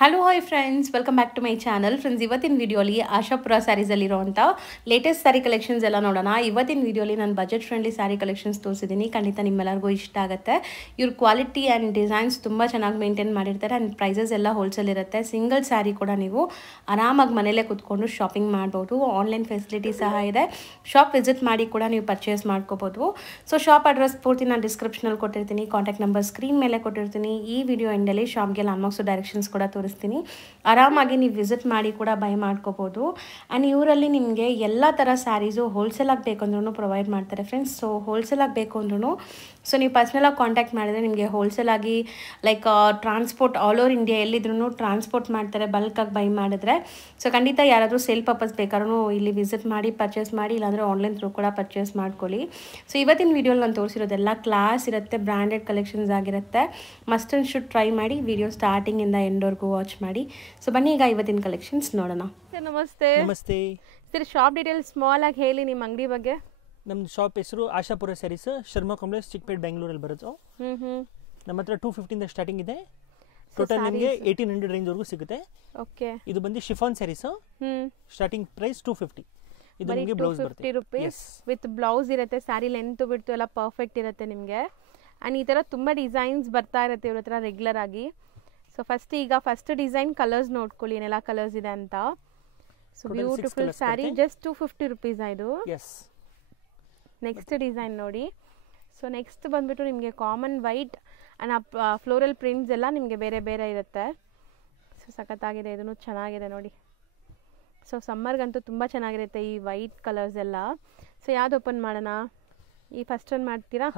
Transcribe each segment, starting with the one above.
Hello hi friends, welcome back to my channel. Friends, ಇವತ್ತಿನ ವಿಡಿಯೋಲಿ ಆಶಾಪುರ ಸ್ಯಾರೀಸಲ್ಲಿರುವಂಥ ಲೇಟೆಸ್ಟ್ ಸ್ಯಾರಿ ಕಲೆಕ್ಷನ್ಸ್ ಎಲ್ಲ ನೋಡೋಣ. ಇವತ್ತಿನ ವಿಡಿಯೋಲಿ ನಾನು ಬಜೆಟ್ ಫ್ರೆಂಡ್ಲಿ ಸ್ಯಾರಿ ಕಲೆಕ್ಷನ್ಸ್ ತೋರಿಸಿದ್ದೀನಿ. ಖಂಡಿತ ನಿಮ್ಮೆಲ್ಲರಿಗೂ ಇಷ್ಟ ಆಗುತ್ತೆ. ಇವ್ರ ಕ್ವಾಲಿಟಿ ಆ್ಯಂಡ್ ಡಿಸೈನ್ಸ್ ತುಂಬ ಚೆನ್ನಾಗಿ ಮೇಂಟೈನ್ ಮಾಡಿರ್ತಾರೆ ಆ್ಯಂಡ್ ಪ್ರೈಸಸ್ ಎಲ್ಲ ಹೋಲ್ಸೇಲ್ ಇರುತ್ತೆ. ಸಿಂಗಲ್ ಸ್ಯಾರಿ ಕೂಡ ನೀವು ಆರಾಮಾಗಿ ಮನೇಲೇ ಕೂತ್ಕೊಂಡು ಶಾಪಿಂಗ್ ಮಾಡ್ಬೋದು. ಆನ್ಲೈನ್ ಫೆಸಿಲಿಟಿ ಸಹ ಇದೆ. ಶಾಪ್ ವಿಸಿಟ್ ಮಾಡಿ ಕೂಡ ನೀವು ಪರ್ಚೇಸ್ ಮಾಡ್ಕೋಬೋದು. ಸೊ ಶಾಪ್ ಅಡ್ರೆಸ್ ಪೂರ್ತಿ ನಾನು ಡಿಸ್ಕ್ರಿಪ್ಷನಲ್ಲಿ ಕೊಟ್ಟಿರ್ತೀನಿ. ಕಾಂಟ್ಯಾಕ್ಟ್ ನಂಬರ್ ಸ್ಕ್ರೀನ್ ಮೇಲೆ ಕೊಟ್ಟಿರ್ತೀನಿ. ಈ ವಿಡಿಯೋ ಎಂಡಲ್ಲಿ ಶಾಪ್ಗೆ ಲ್ಯಾಂಡ್ಮಾರ್ಕ್ಸ್ ಡೈರೆಕ್ಷನ್ಸ್ ಕೂಡ ತೋರಿಸ್ತೀನಿ. ಆರಾಮಾಗಿ ನೀವು ವಿಸಿಟ್ ಮಾಡಿ ಕೂಡ ಬೈ ಮಾಡ್ಕೋಬೋದು. ಆ್ಯಂಡ್ ಇವರಲ್ಲಿ ನಿಮಗೆ ಎಲ್ಲ ಥರ ಸ್ಯಾರೀಸು ಹೋಲ್ಸೇಲಾಗಿ ಬೇಕಂದ್ರೂ ಪ್ರೊವೈಡ್ ಮಾಡ್ತಾರೆ ಫ್ರೆಂಡ್ಸ್. ಸೊ ಹೋಲ್ಸೇಲಾಗಿ ಬೇಕು ಅಂದ್ರೂ ಸೊ ನೀವು ಪರ್ಸ್ನಲಾಗಿ ಕಾಂಟ್ಯಾಕ್ಟ್ ಮಾಡಿದ್ರೆ ನಿಮಗೆ ಹೋಲ್ಸೇಲಾಗಿ like transport all over India ಎಲ್ಲಿದ್ರೂ ಟ್ರಾನ್ಸ್ಪೋರ್ಟ್ ಮಾಡ್ತಾರೆ ಬಲ್ಕಾಗಿ ಬೈ ಮಾಡಿದ್ರೆ. ಸೊ ಖಂಡಿತ ಯಾರಾದರೂ ಸೇಲ್ ಪರ್ಪಸ್ ಬೇಕಾದ್ರೂ ಇಲ್ಲಿ ವಿಸಿಟ್ ಮಾಡಿ ಪರ್ಚೇಸ್ ಮಾಡಿ, ಇಲ್ಲಾಂದರೆ ಆನ್ಲೈನ್ ಥ್ರೂ ಕೂಡ ಪರ್ಚೇಸ್ ಮಾಡ್ಕೊಳ್ಳಿ. ಸೊ ಇವತ್ತಿನ ವೀಡಿಯೋಲಿ ನಾನು ತೋರಿಸಿರೋದೆಲ್ಲ ಕ್ಲಾಸ್ ಇರುತ್ತೆ, ಬ್ರ್ಯಾಂಡೆಡ್ ಕಲೆಕ್ಷನ್ಸ್ ಆಗಿರುತ್ತೆ. ಮಸ್ಟ್ ಆ್ಯಂಡ್ ಶುಡ್ ಟ್ರೈ ಮಾಡಿ. ವಿಡಿಯೋ ಸ್ಟಾರ್ಟಿಂಗಿಂದ ಎಂಡ್ವರೆಗೂ ವಾಚ್ ಮಾಡಿ. ಸೊ ಬನ್ನಿ ಈಗ ಇವತ್ತಿನ ಕಲೆಕ್ಷನ್ಸ್ ನೋಡೋಣ. ಸರ್ ನಮಸ್ತೆ. ನಮಸ್ತೆ ಸರ್ ಶಾಪ್ ಡೀಟೇಲ್ಸ್ ಸ್ಮಾಲ್ ಆಗಿ ಹೇಳಿ, ನಿಮ್ಮ ಅಂಗಡಿ ಬಗ್ಗೆ. ನಮ್ಮ ಶಾಪ್ ಹೆಸರು ಆಶಾಪುರ ಸ್ಯಾರೀಸ್, ಶರ್ಮಾ ಕಾಂಪ್ಲೆಕ್ಸ್, ಚಿಕ್ಕಪೇಟೆ, ಬೆಂಗಳೂರಲ್ಲಿ ಬರೋದು. ನಮ್ಮ ಹತ್ರ 250 ಸ್ಟಾರ್ಟಿಂಗ್ ಇದೆ. ಟೋಟಲ್ ನಿಮಗೆ 1800 ರೇಂಜ್ ವರೆಗೂ ಸಿಗುತ್ತೆ. ಓಕೆ, ಇದು ಬಂದು ಶಿಫಾನ್ ಸ್ಯಾರೀಸ್. Starting price 250. ಇದು ನಿಮಗೆ ಬ್ಲೌಸ್ ಬರುತ್ತೆ ₹250 ವಿತ್ ಬ್ಲೌಸ್ ಇರುತ್ತೆ. ಸ್ಯಾರಿ ಲೆಂತ್ ಬಿಡ್ತು ಎಲ್ಲ ಪರ್ಫೆಕ್ಟ್ ಇರುತ್ತೆ ನಿಮಗೆ. ಆ್ಯಂಡ್ ಈ ಥರ ತುಂಬ ಡಿಸೈನ್ಸ್ ಬರ್ತಾ ಇರುತ್ತೆ ಇವ್ರ ಹತ್ರ ರೆಗ್ಯುಲರ್ ಆಗಿ. ಸೊ ಫಸ್ಟ್ ಡಿಸೈನ್ ಕಲರ್ಸ್ ನೋಡ್ಕೊಳ್ಳಿ, ಏನೆಲ್ಲ ಕಲರ್ಸ್ ಇದೆ ಅಂತ. ಸೊ ಬ್ಯೂಟಿಫುಲ್ ಸ್ಯಾರಿ, ಜಸ್ಟ್ ₹250 ಇದು. ನೆಕ್ಸ್ಟ್ ಡಿಸೈನ್ ನೋಡಿ. ಸೊ ನೆಕ್ಸ್ಟ್ ಬಂದ್ಬಿಟ್ಟು ನಿಮಗೆ common white and floral prints ಎಲ್ಲ ನಿಮಗೆ ಬೇರೆ ಬೇರೆ ಇರುತ್ತೆ. ಸೊ ಸಖತ್ತಾಗಿದೆ, ಇದನ್ನು ಚೆನ್ನಾಗಿದೆ ನೋಡಿ. ಸೊ ಸಮ್ಮರ್ಗಂತೂ ತುಂಬ ಚೆನ್ನಾಗಿರುತ್ತೆ ಈ ವೈಟ್ ಕಲರ್ಸ್ ಎಲ್ಲ. ಸೊ ಯಾವ್ದು ಓಪನ್ ಮಾಡೋಣ? ಈ ಫಸ್ಟ್ ಒನ್ ಮಾಡ್ತೀರಾ?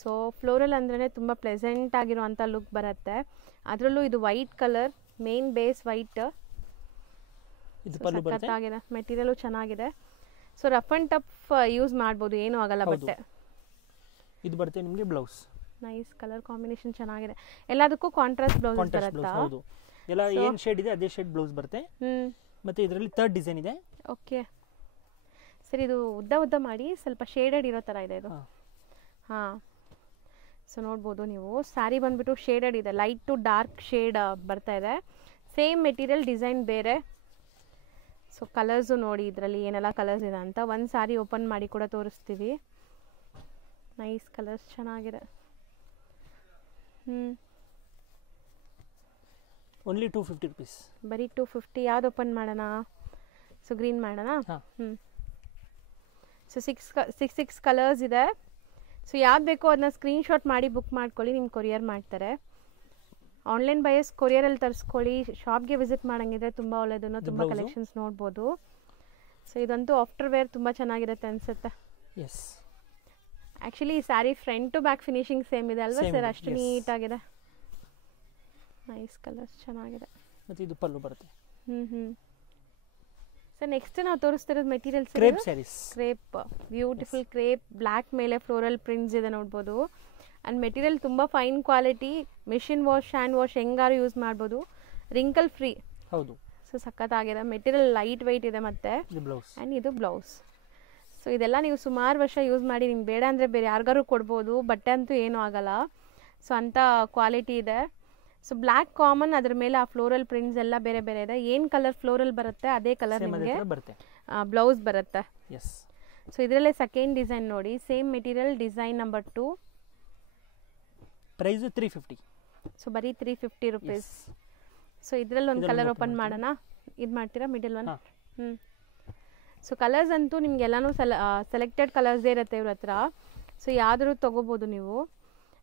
ಸೊ ಫ್ಲೋರಲ್ ಅಂದ್ರೆ ತುಂಬ ಪ್ಲೆಸೆಂಟ್ ಆಗಿರುವಂಥ ಲುಕ್ ಬರುತ್ತೆ. ಅದರಲ್ಲೂ ಇದು white colour, main base white. ಸಖತ್ತಾಗಿದೆ, ಮೆಟೀರಿಯಲು ಚೆನ್ನಾಗಿದೆ. So rough and tough use ಮಾಡ್ಬೋದು, ಏನೂ ಆಗಲ್ಲ ಬಟ್ಟೆ. ಇದು ಬರುತ್ತೆ ನಿಮಗೆ ಬ್ಲೌಸ್. ನೈಸ್ ಕಲರ್ ಕಾಂಬಿನೇಷನ್ ಚೆನ್ನಾಗಿದೆ. ಎಲ್ಲದಕ್ಕೂ ಕಾಂಟ್ರಾಸ್ಟ್ ಬ್ಲೌಸ್ ಬರುತ್ತಾ? ಹೌದು, ಎಲ್ಲ ಏನು ಶೇಡ್ ಇದೆ ಅದೇ ಶೇಡ್ ಬ್ಲೌಸ್ ಬರುತ್ತೆ. ಮತ್ತೆ ಇದರಲ್ಲಿ ಥರ್ಡ್ ಡಿಸೈನ್ ಇದೆ. ಓಕೆ ಸರಿ, ಇದು ಉದ್ದ ಮಾಡಿ ಸ್ವಲ್ಪ ಶೇಡೆಡ್ ಇರೋ ಥರ ಇದೆ ಇದು. ಹಾಂ, ಸೊ ನೋಡ್ಬೋದು ನೀವು. ಸ್ಯಾರಿ ಬಂದ್ಬಿಟ್ಟು ಶೇಡೆಡ್ ಇದೆ, ಲೈಟ್ ಟು ಡಾರ್ಕ್ ಶೇಡ್ ಬರ್ತಾ ಇದೆ. ಸೇಮ್ ಮೆಟೀರಿಯಲ್, ಡಿಸೈನ್ ಬೇರೆ. ಸೊ ಕಲರ್ಸು ನೋಡಿ ಇದರಲ್ಲಿ ಏನೆಲ್ಲ ಕಲರ್ಸ್ ಇದೆ ಅಂತ. ಒಂದು ಸ್ಯಾರಿ ಓಪನ್ ಮಾಡಿ ಕೂಡ ತೋರಿಸ್ತೀವಿ. ನೈಸ್ ಕಲರ್ಸ್, ಚೆನ್ನಾಗಿದೆ. ಓನ್ಲಿ ₹250. ಬರೀ $250. ಯಾವ್ದು ಓಪನ್ ಮಾಡೋಣ? ಸೊ ಗ್ರೀನ್ ಮಾಡೋಣ. ಸೊ ಸಿಕ್ಸ್ ಕಲರ್ಸ್ ಇದೆ. ಸೊ ಯಾವ್ದು ಬೇಕೋ ಅದನ್ನ ಸ್ಕ್ರೀನ್ಶಾಟ್ ಮಾಡಿ ಬುಕ್ ಮಾಡ್ಕೊಳ್ಳಿ, ನಿಮ್ಗೆ ಕೊರಿಯರ್ ಮಾಡ್ತಾರೆ. ಆನ್ಲೈನ್ ಬಯಸ್ ಕೊರಿಯರಲ್ಲಿ ತರಿಸ್ಕೊಳ್ಳಿ. ಶಾಪ್ಗೆ ವಿಸಿಟ್ ಮಾಡೋಂಗಿದ್ರೆ ತುಂಬ ಒಳ್ಳೆಯದನ್ನು, ತುಂಬ ಕಲೆಕ್ಷನ್ಸ್ ನೋಡ್ಬೋದು. ಸೊ ಇದಂತೂ ಆಫ್ಟರ್ ವೇರ್ ತುಂಬ ಚೆನ್ನಾಗಿರುತ್ತೆ ಅನಿಸುತ್ತೆ. ಆ್ಯಕ್ಚುಲಿ ಈ sari front to back finishing same ಇದೆ ಅಲ್ವಾ ಸರ್? ಅಷ್ಟು ನೀಟಾಗಿದೆ. ನೈಸ್ ಕಲರ್ಸ್, ಚೆನ್ನಾಗಿದೆ. ಮತ್ತೆ ಇದು ಪಲ್ಲು ಬರುತ್ತೆ. ಸರ್ ನೆಕ್ಸ್ಟ್ ನಾವು ತೋರಿಸ್ತಿರೋದು materials crepe sarees. Crepe, beautiful crepe, black ಮೇಲೆ ಫ್ಲೋರಲ್ ಪ್ರಿಂಟ್ಸ್ ಇದೆ ನೋಡ್ಬೋದು. ಆ್ಯಂಡ್ ಮೆಟೀರಿಯಲ್ ತುಂಬ fine quality, machine wash, hand wash ಹೆಂಗಾರು ಯೂಸ್ ಮಾಡ್ಬೋದು, ರಿಂಕಲ್ ಫ್ರೀ. ಹೌದು. ಸೊ ಸಖತ್ತಾಗಿದೆ. ಮೆಟೀರಿಯಲ್ ಲೈಟ್ ವೆಯ್ಟ್ ಇದೆ ಮತ್ತೆ. ಆ್ಯಂಡ್ ಇದು ಬ್ಲೌಸ್. ಸೊ ಇದೆಲ್ಲ ನೀವು ಸುಮಾರು ವರ್ಷ ಯೂಸ್ ಮಾಡಿ ನಿಮ್ಗೆ ಬೇಡ ಅಂದರೆ ಬೇರೆ ಯಾರಿಗಾರು ಕೊಡ್ಬೋದು. ಬಟ್ಟೆ ಅಂತೂ ಏನೂ ಆಗಲ್ಲ. ಸೊ ಅಂಥ ಕ್ವಾಲಿಟಿ ಇದೆ. ಸೊ ಬ್ಲ್ಯಾಕ್ ಕಾಮನ್, ಅದ್ರ ಮೇಲೆ ಆ ಫ್ಲೋರಲ್ ಪ್ರಿಂಟ್ಸ್ ಎಲ್ಲ ಬೇರೆ ಬೇರೆ ಇದೆ. ಏನು ಕಲರ್ ಫ್ಲೋರಲ್ ಬರುತ್ತೆ ಅದೇ ಕಲರ್ ನಿಮಗೆ ಬ್ಲೌಸ್ ಬರುತ್ತೆ. ಸೊ ಇದರಲ್ಲೇ ಸೆಕೆಂಡ್ ಡಿಸೈನ್ ನೋಡಿ. Same material, design number 2. Price 350. So ಬರೀ ₹350. ಸೊ ಇದರಲ್ಲಿ ಒಂದು ಕಲರ್ ಓಪನ್ ಮಾಡೋಣ. ಇದು ಮಾಡ್ತೀರಾ ಮಿಡಲ್ ಒನ್? ಸೊ ಕಲರ್ಸ್ ಅಂತೂ ನಿಮ್ಗೆಲ್ಲನೂ ಸೆಲೆಕ್ಟೆಡ್ ಕಲರ್ಸೇ ಇರುತ್ತೆ ಇವ್ರ ಹತ್ರ. ಸೊ ಯಾವ್ದಾದ್ರು ತೊಗೋಬೋದು ನೀವು.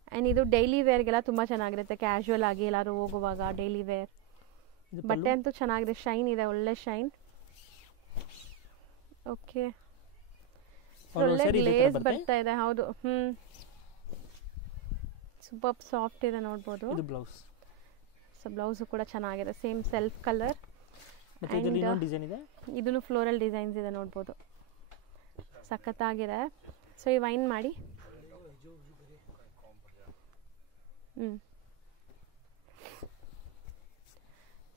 ಆ್ಯಂಡ್ ಇದು ಡೈಲಿ ವೇರ್ಗೆಲ್ಲ ತುಂಬ ಚೆನ್ನಾಗಿರುತ್ತೆ, ಕ್ಯಾಶುವಲ್ ಆಗಿ ಎಲ್ಲರೂ ಹೋಗುವಾಗ ಡೈಲಿ ವೇರ್. ಬಟ್ಟೆ ಅಂತೂ ಚೆನ್ನಾಗಿದೆ, ಶೈನ್ ಇದೆ, ಒಳ್ಳೆ ಶೈನ್. ಓಕೆ, ಒಳ್ಳೆ ಗ್ಲೇಸ್ ಬರ್ತಾ ಇದೆ. ಹೌದು, ಸೂಪರ್ ಸಾಫ್ಟ್ ಇದೆ ನೋಡ್ಬೋದು. ಸೊ ಬ್ಲೌಸು ಕೂಡ ಚೆನ್ನಾಗಿದೆ, ಸೇಮ್ ಸೆಲ್ಫ್ ಕಲರ್. ಇದನ್ನು ಫ್ಲೋರಲ್ ಡಿಸೈನ್ಸ್ ಇದೆ ನೋಡ್ಬೋದು, ಸಖತ್ತಾಗಿದೆ. ಸೊ ಈ ವೈನ್ ಮಾಡಿ.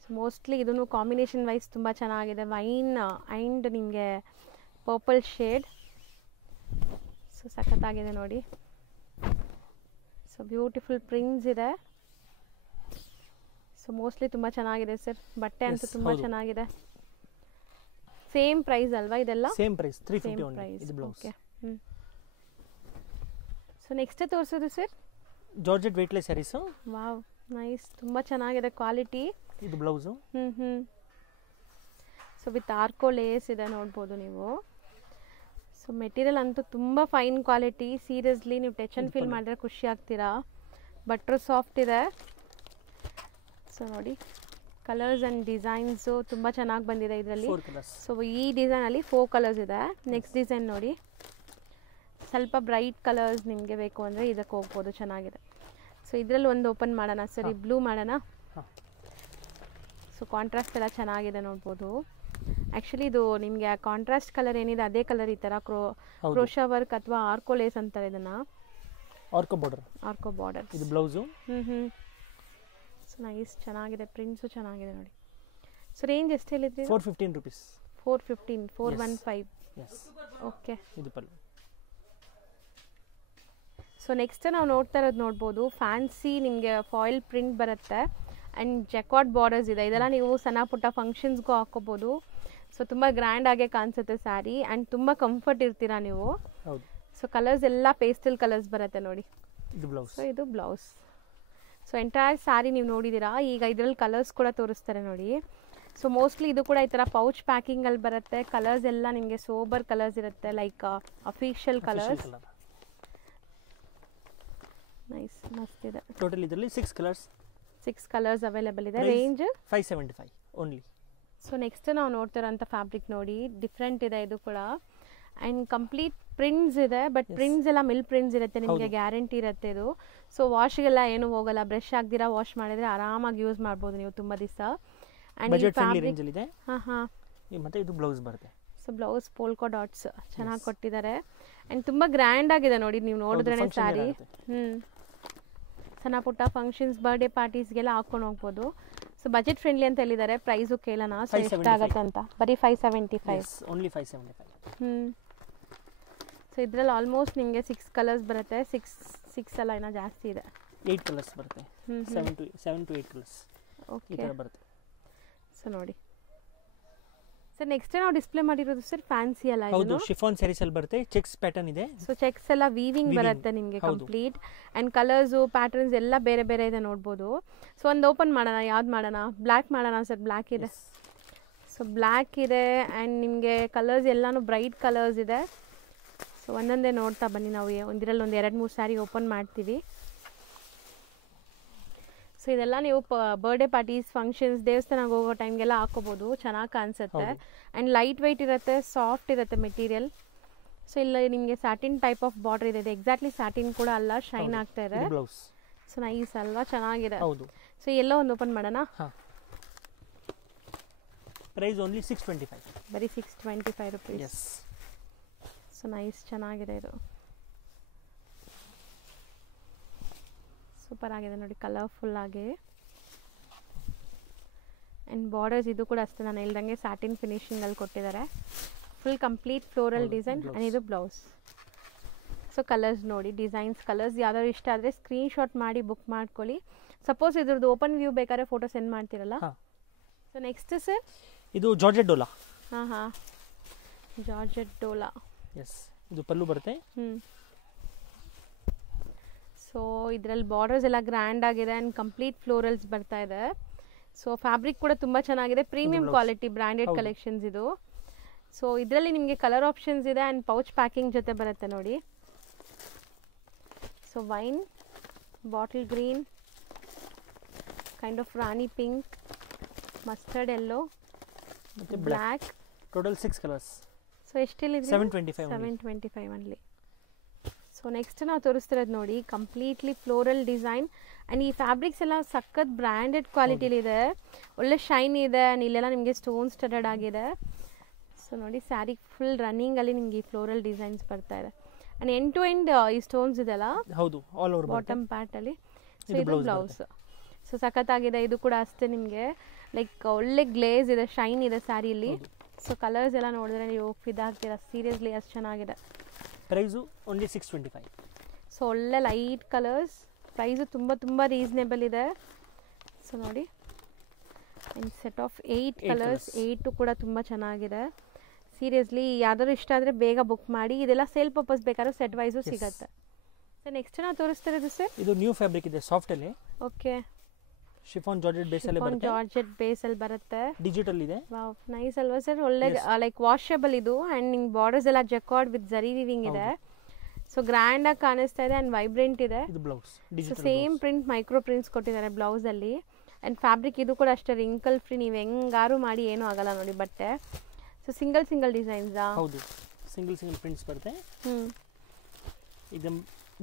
ಸೊ ಮೋಸ್ಟ್ಲಿ ಇದನ್ನು ಕಾಂಬಿನೇಷನ್ ವೈಸ್ ತುಂಬ ಚೆನ್ನಾಗಿದೆ. ವೈನ್ ಆ್ಯಂಡ್ ನಿಮಗೆ ಪರ್ಪಲ್ ಶೇಡ್. ಸೊ ಸಖತ್ತಾಗಿದೆ ನೋಡಿ. ಸೊ ಬ್ಯೂಟಿಫುಲ್ ಪ್ರಿಂಟ್ಸ್ ಇದೆ. ಸೊ ಮೋಸ್ಟ್ಲಿ ತುಂಬ ಚೆನ್ನಾಗಿದೆ ಸರ್, ಬಟ್ಟೆ ಅಂತೂ Yes, ತುಂಬ ಹೌದು. ಚೆನ್ನಾಗಿದೆ. ಸೇಮ್ ಪ್ರೈಸ್ ಅಲ್ವಾ ಇದೆಲ್ಲ? Same price same 350 only. Price. ಇದು ಬ್ಲೌಸ್. ಓಕೆ. ಸೊ ನೆಕ್ಸ್ಟ್ ತೋರಿಸೋದು sir? Georgette weightless sarees. Wow, nice, ತುಂಬ ಚೆನ್ನಾಗಿದೆ ಕ್ವಾಲಿಟಿ. ಇದು ಬ್ಲೌಸು. ಸೊ ವಿತ್ ಆರ್ಕೋ ಲೇಸ್ ಇದೆ ನೋಡ್ಬೋದು ನೀವು. ಸೊ ಮೆಟೀರಿಯಲ್ ಅಂತೂ ತುಂಬ ಫೈನ್ ಕ್ವಾಲಿಟಿ. ಸೀರಿಯಸ್ಲಿ ನೀವು ಟಚ್ ಆ್ಯಂಡ್ ಫೀಲ್ ಮಾಡಿದ್ರೆ ಖುಷಿ ಆಗ್ತೀರಾ. ಬಟ್ರು ಸಾಫ್ಟ್ ಇದೆ. ಸೊ ನೋಡಿ, ಕಲರ್ಸ್ ಆ್ಯಂಡ್ ಡಿಸೈನ್ಸು ತುಂಬ ಚೆನ್ನಾಗಿ ಬಂದಿದೆ ಇದರಲ್ಲಿ. 4 ಕಲರ್ಸ್. ಸೊ ಈ ಡಿಸೈನಲ್ಲಿ 4 ಕಲರ್ಸ್ ಇದೆ. ನೆಕ್ಸ್ಟ್ ಡಿಸೈನ್ ನೋಡಿ, ಸ್ವಲ್ಪ ಬ್ರೈಟ್ ಕಲರ್ಸ್ ನಿಮಗೆ ಬೇಕು ಅಂದರೆ ಇದಕ್ಕೆ ಹೋಗ್ಬೋದು, ಚೆನ್ನಾಗಿದೆ. ಸೊ ಇದರಲ್ಲಿ ಒಂದು ಓಪನ್ ಮಾಡೋಣ ಸರಿ, ಬ್ಲೂ ಮಾಡೋಣ. ಸೊ ಕಾಂಟ್ರಾಸ್ಟ್ ಎಲ್ಲ ಚೆನ್ನಾಗಿದೆ ನೋಡ್ಬೋದು. ಆ್ಯಕ್ಚುಲಿ ಇದು ನಿಮಗೆ ಕಾಂಟ್ರಾಸ್ಟ್ ಕಲರ್ ಏನಿದೆ ಅದೇ ಕಲರ್ ಈ ಥರ ಕ್ರೋಶಾ ವರ್ಕ್ ಅಥವಾ ಆರ್ಕೋ ಲೇಸ್ ಅಂತಾರೆ ಇದನ್ನು. ಆರ್ಕೋ ಬಾರ್ಡರ್. ಆರ್ಕೋ ಬಾರ್ಡರ್. ಇದು ಬ್ಲೌಸು. ಸೊ ನೈಸ್, ಚೆನ್ನಾಗಿದೆ, ಪ್ರಿಂಟ್ಸು ಚೆನ್ನಾಗಿದೆ ನೋಡಿ. ಸೊ ರೇಂಜ್ ಎಷ್ಟು ಹೇಳಿದ್ರಿ? 415 rupees. 415, 415. ಎಸ್. ಓಕೆ. ಇದು ಪಲ್ಲು. ಸೊ ನೆಕ್ಸ್ಟ್ ನಾವು ನೋಡ್ತಾ ಇರೋದು ನೋಡ್ಬೋದು, ಫ್ಯಾನ್ಸಿ ನಿಮಗೆ ಫಾಯಿಲ್ ಪ್ರಿಂಟ್ ಬರುತ್ತೆ ಆ್ಯಂಡ್ ಜೆಕಾರ್ಡ್ ಬಾರ್ಡರ್ಸ್ ಇದೆ. ಇದೆಲ್ಲ ನೀವು ಸಣ್ಣ ಪುಟ್ಟ ಫಂಕ್ಷನ್ಸ್ಗೂ ಹಾಕೋಬೋದು. ಸೊ ತುಂಬ ಗ್ರ್ಯಾಂಡಾಗೆ ಕಾಣಿಸುತ್ತೆ ಸ್ಯಾರಿ ಆ್ಯಂಡ್ ತುಂಬ ಕಂಫರ್ಟ್ ಇರ್ತೀರಾ ನೀವು. ಹೌದು. ಸೊ ಕಲರ್ಸ್ ಎಲ್ಲ ಪೇಸ್ಟಲ್ ಕಲರ್ಸ್ ಬರುತ್ತೆ ನೋಡಿ. ಇದು ಬ್ಲೌಸ್. ಸೊ ಇದು ಬ್ಲೌಸ್. ಸೊ ಎಂಟೈರ್ ಸ್ಯಾರಿ ನೀವು ನೋಡಿದ್ದೀರಾ. ಈಗ ಇದರಲ್ಲಿ ಕಲರ್ಸ್ ಕೂಡ ತೋರಿಸ್ತಾರೆ ನೋಡಿ. ಸೊ ಮೋಸ್ಟ್ಲಿ ಇದು ಕೂಡ ಈ ಥರ ಪೌಚ್ ಪ್ಯಾಕಿಂಗಲ್ಲಿ ಬರುತ್ತೆ. ಕಲರ್ಸ್ ಎಲ್ಲ ನಿಮಗೆ ಸೋಬರ್ ಕಲರ್ಸ್ ಇರುತ್ತೆ, ಲೈಕ್ ಅಫಿಷಿಯಲ್ ಕಲರ್ಸ್. ನೈಸ್, ಮಸ್ತ್ ಇದೆ. ಟೋಟಲ್ ಇದರಲ್ಲಿ 6 ಕಲರ್ಸ್. 6 ಕಲರ್ಸ್ ಅವೈಲೇಬಲ್ ಇದೆ. Range 575 only. ಸೊ ನೆಕ್ಸ್ಟ್ ನಾವು ನೋಡ್ತಿರೋಂಥ ಫ್ಯಾಬ್ರಿಕ್ ನೋಡಿ, ಡಿಫ್ರೆಂಟ್ ಇದೆ ಇದು ಕೂಡ. ಆ್ಯಂಡ್ ಕಂಪ್ಲೀಟ್ ಪ್ರಿಂಟ್ಸ್ ಇದೆ, ಬಟ್ ಪ್ರಿಂಟ್ಸ್ ಎಲ್ಲ ಮಿಲ್ ಪ್ರಿಂಟ್ಸ್ ಇರುತ್ತೆ, ನಿಮಗೆ ಗ್ಯಾರಂಟಿ ಇರುತ್ತೆ ಇದು. ಸೊ ವಾಶ್ಗೆಲ್ಲ ಏನು ಹೋಗಲ್ಲ, ಬ್ರಷ್ ಆಗ್ದಿರಾ ವಾಶ್ ಮಾಡಿದ್ರೆ ಆರಾಮಾಗಿ ಯೂಸ್ ಮಾಡ್ಬೋದು ನೀವು ತುಂಬ ದಿವಸ. ಬಜೆಟ್ ಫ್ರೆಂಡ್ಲಿ ರೇಂಜ್ ಅಲ್ಲಿ ಇದೆ. ಹಾಂ. ಮತ್ತೆ ಇದು ಬ್ಲೌಸ್ ಬರುತ್ತೆ. ಸೊ ಬ್ಲೌಸ್ ಪೋಲ್ಕೋ ಡಾಟ್ಸ್ ಚೆನ್ನಾಗಿ ಕೊಟ್ಟಿದ್ದಾರೆ ಆ್ಯಂಡ್ ತುಂಬ ಗ್ರ್ಯಾಂಡ್ ಆಗಿದೆ ನೋಡಿ, ನೀವು ನೋಡಿದ್ರೇ ಸ್ಯಾರಿ. ಸಣ್ಣ ಪುಟ್ಟ ಫಂಕ್ಷನ್ಸ್, ಬರ್ಡೇ ಪಾರ್ಟೀಸ್ಗೆಲ್ಲ ಹಾಕೊಂಡು ಹೋಗ್ಬೋದು. ಸೊ ಬಜೆಟ್ ಫ್ರೆಂಡ್ಲಿ ಅಂತ ಹೇಳಿದ್ದಾರೆ. ಪ್ರೈಸು ಕೇಳೋಣ, ಸೊ ಎಷ್ಟಾಗುತ್ತೆ ಅಂತ. ಬರೀ 575. ಓನ್ಲಿ 575. ಸೊ ಇದರಲ್ಲಿ ಆಲ್ಮೋಸ್ಟ್ ನಿಮಗೆ 6 ಕಲರ್ಸ್ ಬರುತ್ತೆ. 6 ಅಲ್ಲ, ಇನ್ನೂ ಜಾಸ್ತಿ ಇದೆ. 8 ಕಲರ್ಸ್ ಬರುತ್ತೆ. 7 to 8 ಕಲರ್ಸ್ ಈ ಥರ ಬರುತ್ತೆ. ಸೊ ನೋಡಿ ಸರ್, ನೆಕ್ಸ್ಟ್ ನಾವು ಡಿಸ್ಪ್ಲೇ ಮಾಡಿರೋದು ಸರ್ ಫ್ಯಾನ್ಸಿ ಅಲ್ಲ? ಹೌದು, ಶಿಫಾನ್ ಸ್ಯಾರೀಸ್ ಅಲ್ಲಿ ಬರುತ್ತೆ. ಚೆಕ್ಸ್ ಪ್ಯಾಟರ್ನ್ ಇದೆ. ಸೊ ಚೆಕ್ಸ್ ಎಲ್ಲ ವೀವಿಂಗ್ ಬರುತ್ತೆ ನಿಮಗೆ ಕಂಪ್ಲೀಟ್. ಆ್ಯಂಡ್ ಕಲರ್ಸು ಪ್ಯಾಟರ್ನ್ಸ್ ಎಲ್ಲ ಬೇರೆ ಬೇರೆ ಇದೆ ನೋಡ್ಬೋದು. ಸೊ ಒಂದು ಓಪನ್ ಮಾಡೋಣ, ಯಾವ್ದು ಮಾಡೋಣ? ಬ್ಲ್ಯಾಕ್ ಮಾಡೋಣ ಸರ್. ಬ್ಲ್ಯಾಕ್ ಇದೆ. ಸೊ ಬ್ಲ್ಯಾಕ್ ಇದೆ ಆ್ಯಂಡ್ ನಿಮಗೆ ಕಲರ್ಸ್ ಎಲ್ಲನೂ ಬ್ರೈಟ್ ಕಲರ್ಸ್ ಇದೆ. ಸೊ ಒಂದೊಂದೇ ನೋಡ್ತಾ ಬನ್ನಿ. ನಾವು ಒಂದಿರಲ್ಲಿ ಒಂದು 2-3 ಸ್ಯಾರಿ ಓಪನ್ ಮಾಡ್ತೀವಿ. ಸೊ ಇದೆಲ್ಲ ನೀವು ಬರ್ಡೇ ಪಾರ್ಟೀಸ್, ಫಂಕ್ಷನ್ಸ್, ದೇವಸ್ಥಾನಕ್ಕೆ ಹೋಗೋ ಟೈಮ್ಗೆಲ್ಲ ಹಾಕೋಬೋದು, ಚೆನ್ನಾಗಿ ಕಾಣಿಸುತ್ತೆ. ಆ್ಯಂಡ್ ಲೈಟ್ ವೆಯ್ಟ್ ಇರುತ್ತೆ, ಸಾಫ್ಟ್ ಇರುತ್ತೆ ಮೆಟೀರಿಯಲ್. ಸೊ ಇಲ್ಲ ನಿಮಗೆ ಸ್ಯಾಟಿನ್ ಟೈಪ್ ಆಫ್ ಬಾರ್ಡರ್ ಇದೆ. ಎಕ್ಸಾಕ್ಟ್ಲಿ ಸ್ಯಾಟಿನ್ ಕೂಡ ಅಲ್ಲ, ಶೈನ್ ಆಗ್ತಾ ಇದೆ. ಸೊ ನೈಸ್ ಅಲ್ವಾ, ಚೆನ್ನಾಗಿದೆ. ಸೊ ಎಲ್ಲೋ ಒಂದು ಓಪನ್ ಮಾಡೋಣ. Price only 625. ಬರೀ 625 rupees. ಎಸ್. ಸೊ ನೈಸ್, ಚೆನ್ನಾಗಿದೆ ಇದು. ಸೂಪರ್ ಆಗಿದೆ ನೋಡಿ, ಕಲರ್ಫುಲ್ ಆಗಿ. ಆ್ಯಂಡ್ ಬಾರ್ಡರ್ಸ್ ಇದು ಕೂಡ ಅಷ್ಟೇ, ನಾನು ಹೇಳ್ದಂಗೆ ಸ್ಯಾಟಿನ್ ಫಿನಿಶಿಂಗಲ್ಲಿ ಕೊಟ್ಟಿದ್ದಾರೆ. Full complete floral design. And ಇದು ಬ್ಲೌಸ್. ಸೊ ಕಲರ್ಸ್ ನೋಡಿ, ಡಿಸೈನ್ಸ್, ಕಲರ್ಸ್ ಯಾವ್ದಾದ್ರು ಇಷ್ಟ ಆದರೆ ಸ್ಕ್ರೀನ್ಶಾಟ್ ಮಾಡಿ ಬುಕ್ ಮಾಡ್ಕೊಳ್ಳಿ. ಸಪೋಸ್ ಇದ್ರದ್ದು ಓಪನ್ ವ್ಯೂ ಬೇಕಾದ್ರೆ ಫೋಟೋ ಸೆಂಡ್ ಮಾಡ್ತೀರಲ್ಲ. ಸೊ ನೆಕ್ಸ್ಟ್ ಸರ್, ಇದು ಜಾರ್ಜೆಟ್ ಡೋಲಾ. ಹಾಂ, ಜಾರ್ಜೆಟ್ ಡೋಲಾ. ಎಸ್. ಇದು ಪಲ್ಲು ಬರುತ್ತೆ. ಸೊ ಇದರಲ್ಲಿ ಬಾರ್ಡರ್ಸ್ ಎಲ್ಲ ಗ್ರ್ಯಾಂಡ್ ಆಗಿದೆ ಆ್ಯಂಡ್ ಕಂಪ್ಲೀಟ್ ಫ್ಲೋರಲ್ಸ್ ಬರ್ತಾ ಇದೆ. ಸೊ ಫ್ಯಾಬ್ರಿಕ್ ಕೂಡ ತುಂಬ ಚೆನ್ನಾಗಿದೆ, ಪ್ರೀಮಿಯಂ ಕ್ವಾಲಿಟಿ ಬ್ರ್ಯಾಂಡೆಡ್ ಕಲೆಕ್ಷನ್ಸ್ ಇದು. ಸೊ ಇದರಲ್ಲಿ ನಿಮಗೆ ಕಲರ್ ಆಪ್ಷನ್ಸ್ ಇದೆ ಆ್ಯಂಡ್ ಪೌಚ್ ಪ್ಯಾಕಿಂಗ್ ಜೊತೆ ಬರುತ್ತೆ ನೋಡಿ. So wine, bottle green, kind of rani pink, mustard yellow, black. Total 6 colours. So ಎಷ್ಟು ಹೇಳಿದ್ರಿ? 725 only. ಸೊ ನೆಕ್ಸ್ಟ್ ನಾವು ತೋರಿಸ್ತಿರೋದು ನೋಡಿ, ಕಂಪ್ಲೀಟ್ಲಿ ಫ್ಲೋರಲ್ ಡಿಸೈನ್ ಆ್ಯಂಡ್ ಈ ಫ್ಯಾಬ್ರಿಕ್ಸ್ ಎಲ್ಲ ಸಖತ್ ಬ್ರ್ಯಾಂಡೆಡ್ ಕ್ವಾಲಿಟಿಲಿದೆ, ಒಳ್ಳೆ ಶೈನ್ ಇದೆ ಆ್ಯಂಡ್ ಇಲ್ಲೆಲ್ಲ ನಿಮಗೆ ಸ್ಟೋನ್ ಸ್ಟಡೆಡ್ ಆಗಿದೆ. ಸೊ ನೋಡಿ, ಸ್ಯಾರಿ ಫುಲ್ ರನ್ನಿಂಗಲ್ಲಿ ನಿಮಗೆ ಈ ಫ್ಲೋರಲ್ ಡಿಸೈನ್ಸ್ ಬರ್ತಾ ಇದೆ ಆ್ಯಂಡ್ ಎಂಡ್ ಟು ಎಂಡ್ ಈ ಸ್ಟೋನ್ಸ್ ಇದೆಲ್ಲ. ಹೌದು, ಆಲ್ ಓವರ್ ಬಾಟಮ್ ಪಾರ್ಟಲ್ಲಿ. ಸೊ ಇದು ಬ್ಲೌಸ್. ಸೊ ಸಖತ್ತಾಗಿದೆ. ಇದು ಕೂಡ ಅಷ್ಟೇ, ನಿಮಗೆ ಲೈಕ್ ಒಳ್ಳೆ ಗ್ಲೇಸ್ ಇದೆ, ಶೈನ್ ಇದೆ ಸ್ಯಾರಿಯಲ್ಲಿ. ಸೊ ಕಲರ್ಸ್ ಎಲ್ಲ ನೋಡಿದ್ರೆ ನೀವು ಫಿದಾಗ್ತೀರಾ, ಸೀರಿಯಸ್ಲಿ ಅಷ್ಟು ಚೆನ್ನಾಗಿದೆ. Price only 625. ಸೊ ಒಳ್ಳೆ ಲೈಟ್ ಕಲರ್ಸ್, ಪ್ರೈಸು ತುಂಬ ತುಂಬ ರೀಸನೇಬಲ್ ಇದೆ. ಸೊ ನೋಡಿ, ಆ್ಯಂಡ್ ಸೆಟ್ ಆಫ್ 8 ಕಲರ್ಸ್. 8 ಕೂಡ ತುಂಬ ಚೆನ್ನಾಗಿದೆ. ಸೀರಿಯಸ್ಲಿ ಯಾವ್ದಾದ್ರು ಇಷ್ಟ ಆದರೆ ಬೇಗ ಬುಕ್ ಮಾಡಿ. ಇದೆಲ್ಲ ಸೇಲ್ ಪರ್ಪಸ್ ಬೇಕಾದ್ರೂ ಸೆಟ್ ವೈಸು ಸಿಗುತ್ತೆ. ಸರ್ ನೆಕ್ಸ್ಟ್ ನಾವು ತೋರಿಸ್ತಾ ಇರೋದು ಸರ್, ಇದು ನ್ಯೂ ಫ್ಯಾಬ್ರಿಕ್ ಇದೆ, ಸಾಫ್ಟ್ ಅಲ್ಲಿ. ಓಕೆ, ಶಿಫಾನ್ ಜಾರ್ಜೆಟ್ ಬೇಸ್ ಅಲ್ಲಿ ಬರುತ್ತೆ. ಜಾರ್ಜೆಟ್ ಬೇಸ್ ಅಲ್ಲಿ ಬರುತ್ತೆ. ಡಿಜಿಟಲ್ ಇದೆ. ವಾವ್, ನೈಸ್ ಅಲ್ವಾ ಸರ್? ಒಳ್ಳೆ ಲೈಕ್ ವಾಷಬಲ್ ಇದು. ಆ್ಯಂಡ್ ನಿಮ್ಗೆ ಬಾರ್ಡರ್ಸ್ ಎಲ್ಲ ಜಕಾರ್ಡ್ ವಿತ್ ಜರಿ ವಿವಿಂಗ್ ಇದೆ. ಸೊ ಗ್ರ್ಯಾಂಡ್ ಆಗಿ ಕಾಣಿಸ್ತಾ ಇದೆ ಆ್ಯಂಡ್ ವೈಬ್ರೆಂಟ್ ಇದೆ. ಇದು blouse so same print, micro prints ಕೊಟ್ಟಿದ್ದಾರೆ ಬ್ಲೌಸ್ ಅಲ್ಲಿ. ಆ್ಯಂಡ್ ಫ್ಯಾಬ್ರಿಕ್ ಇದು ಕೂಡ ಅಷ್ಟೇ ರಿಂಕಲ್ ಫ್ರೀ. ನೀವು ಹೆಂಗಾರು ಮಾಡಿ ಏನೂ ಆಗಲ್ಲ ನೋಡಿ ಬಟ್ಟೆ. So single designs. ಹೌದು, ಸಿಂಗಲ್ ಪ್ರಿಂಟ್ಸ್ ಬರುತ್ತೆ. ಇದು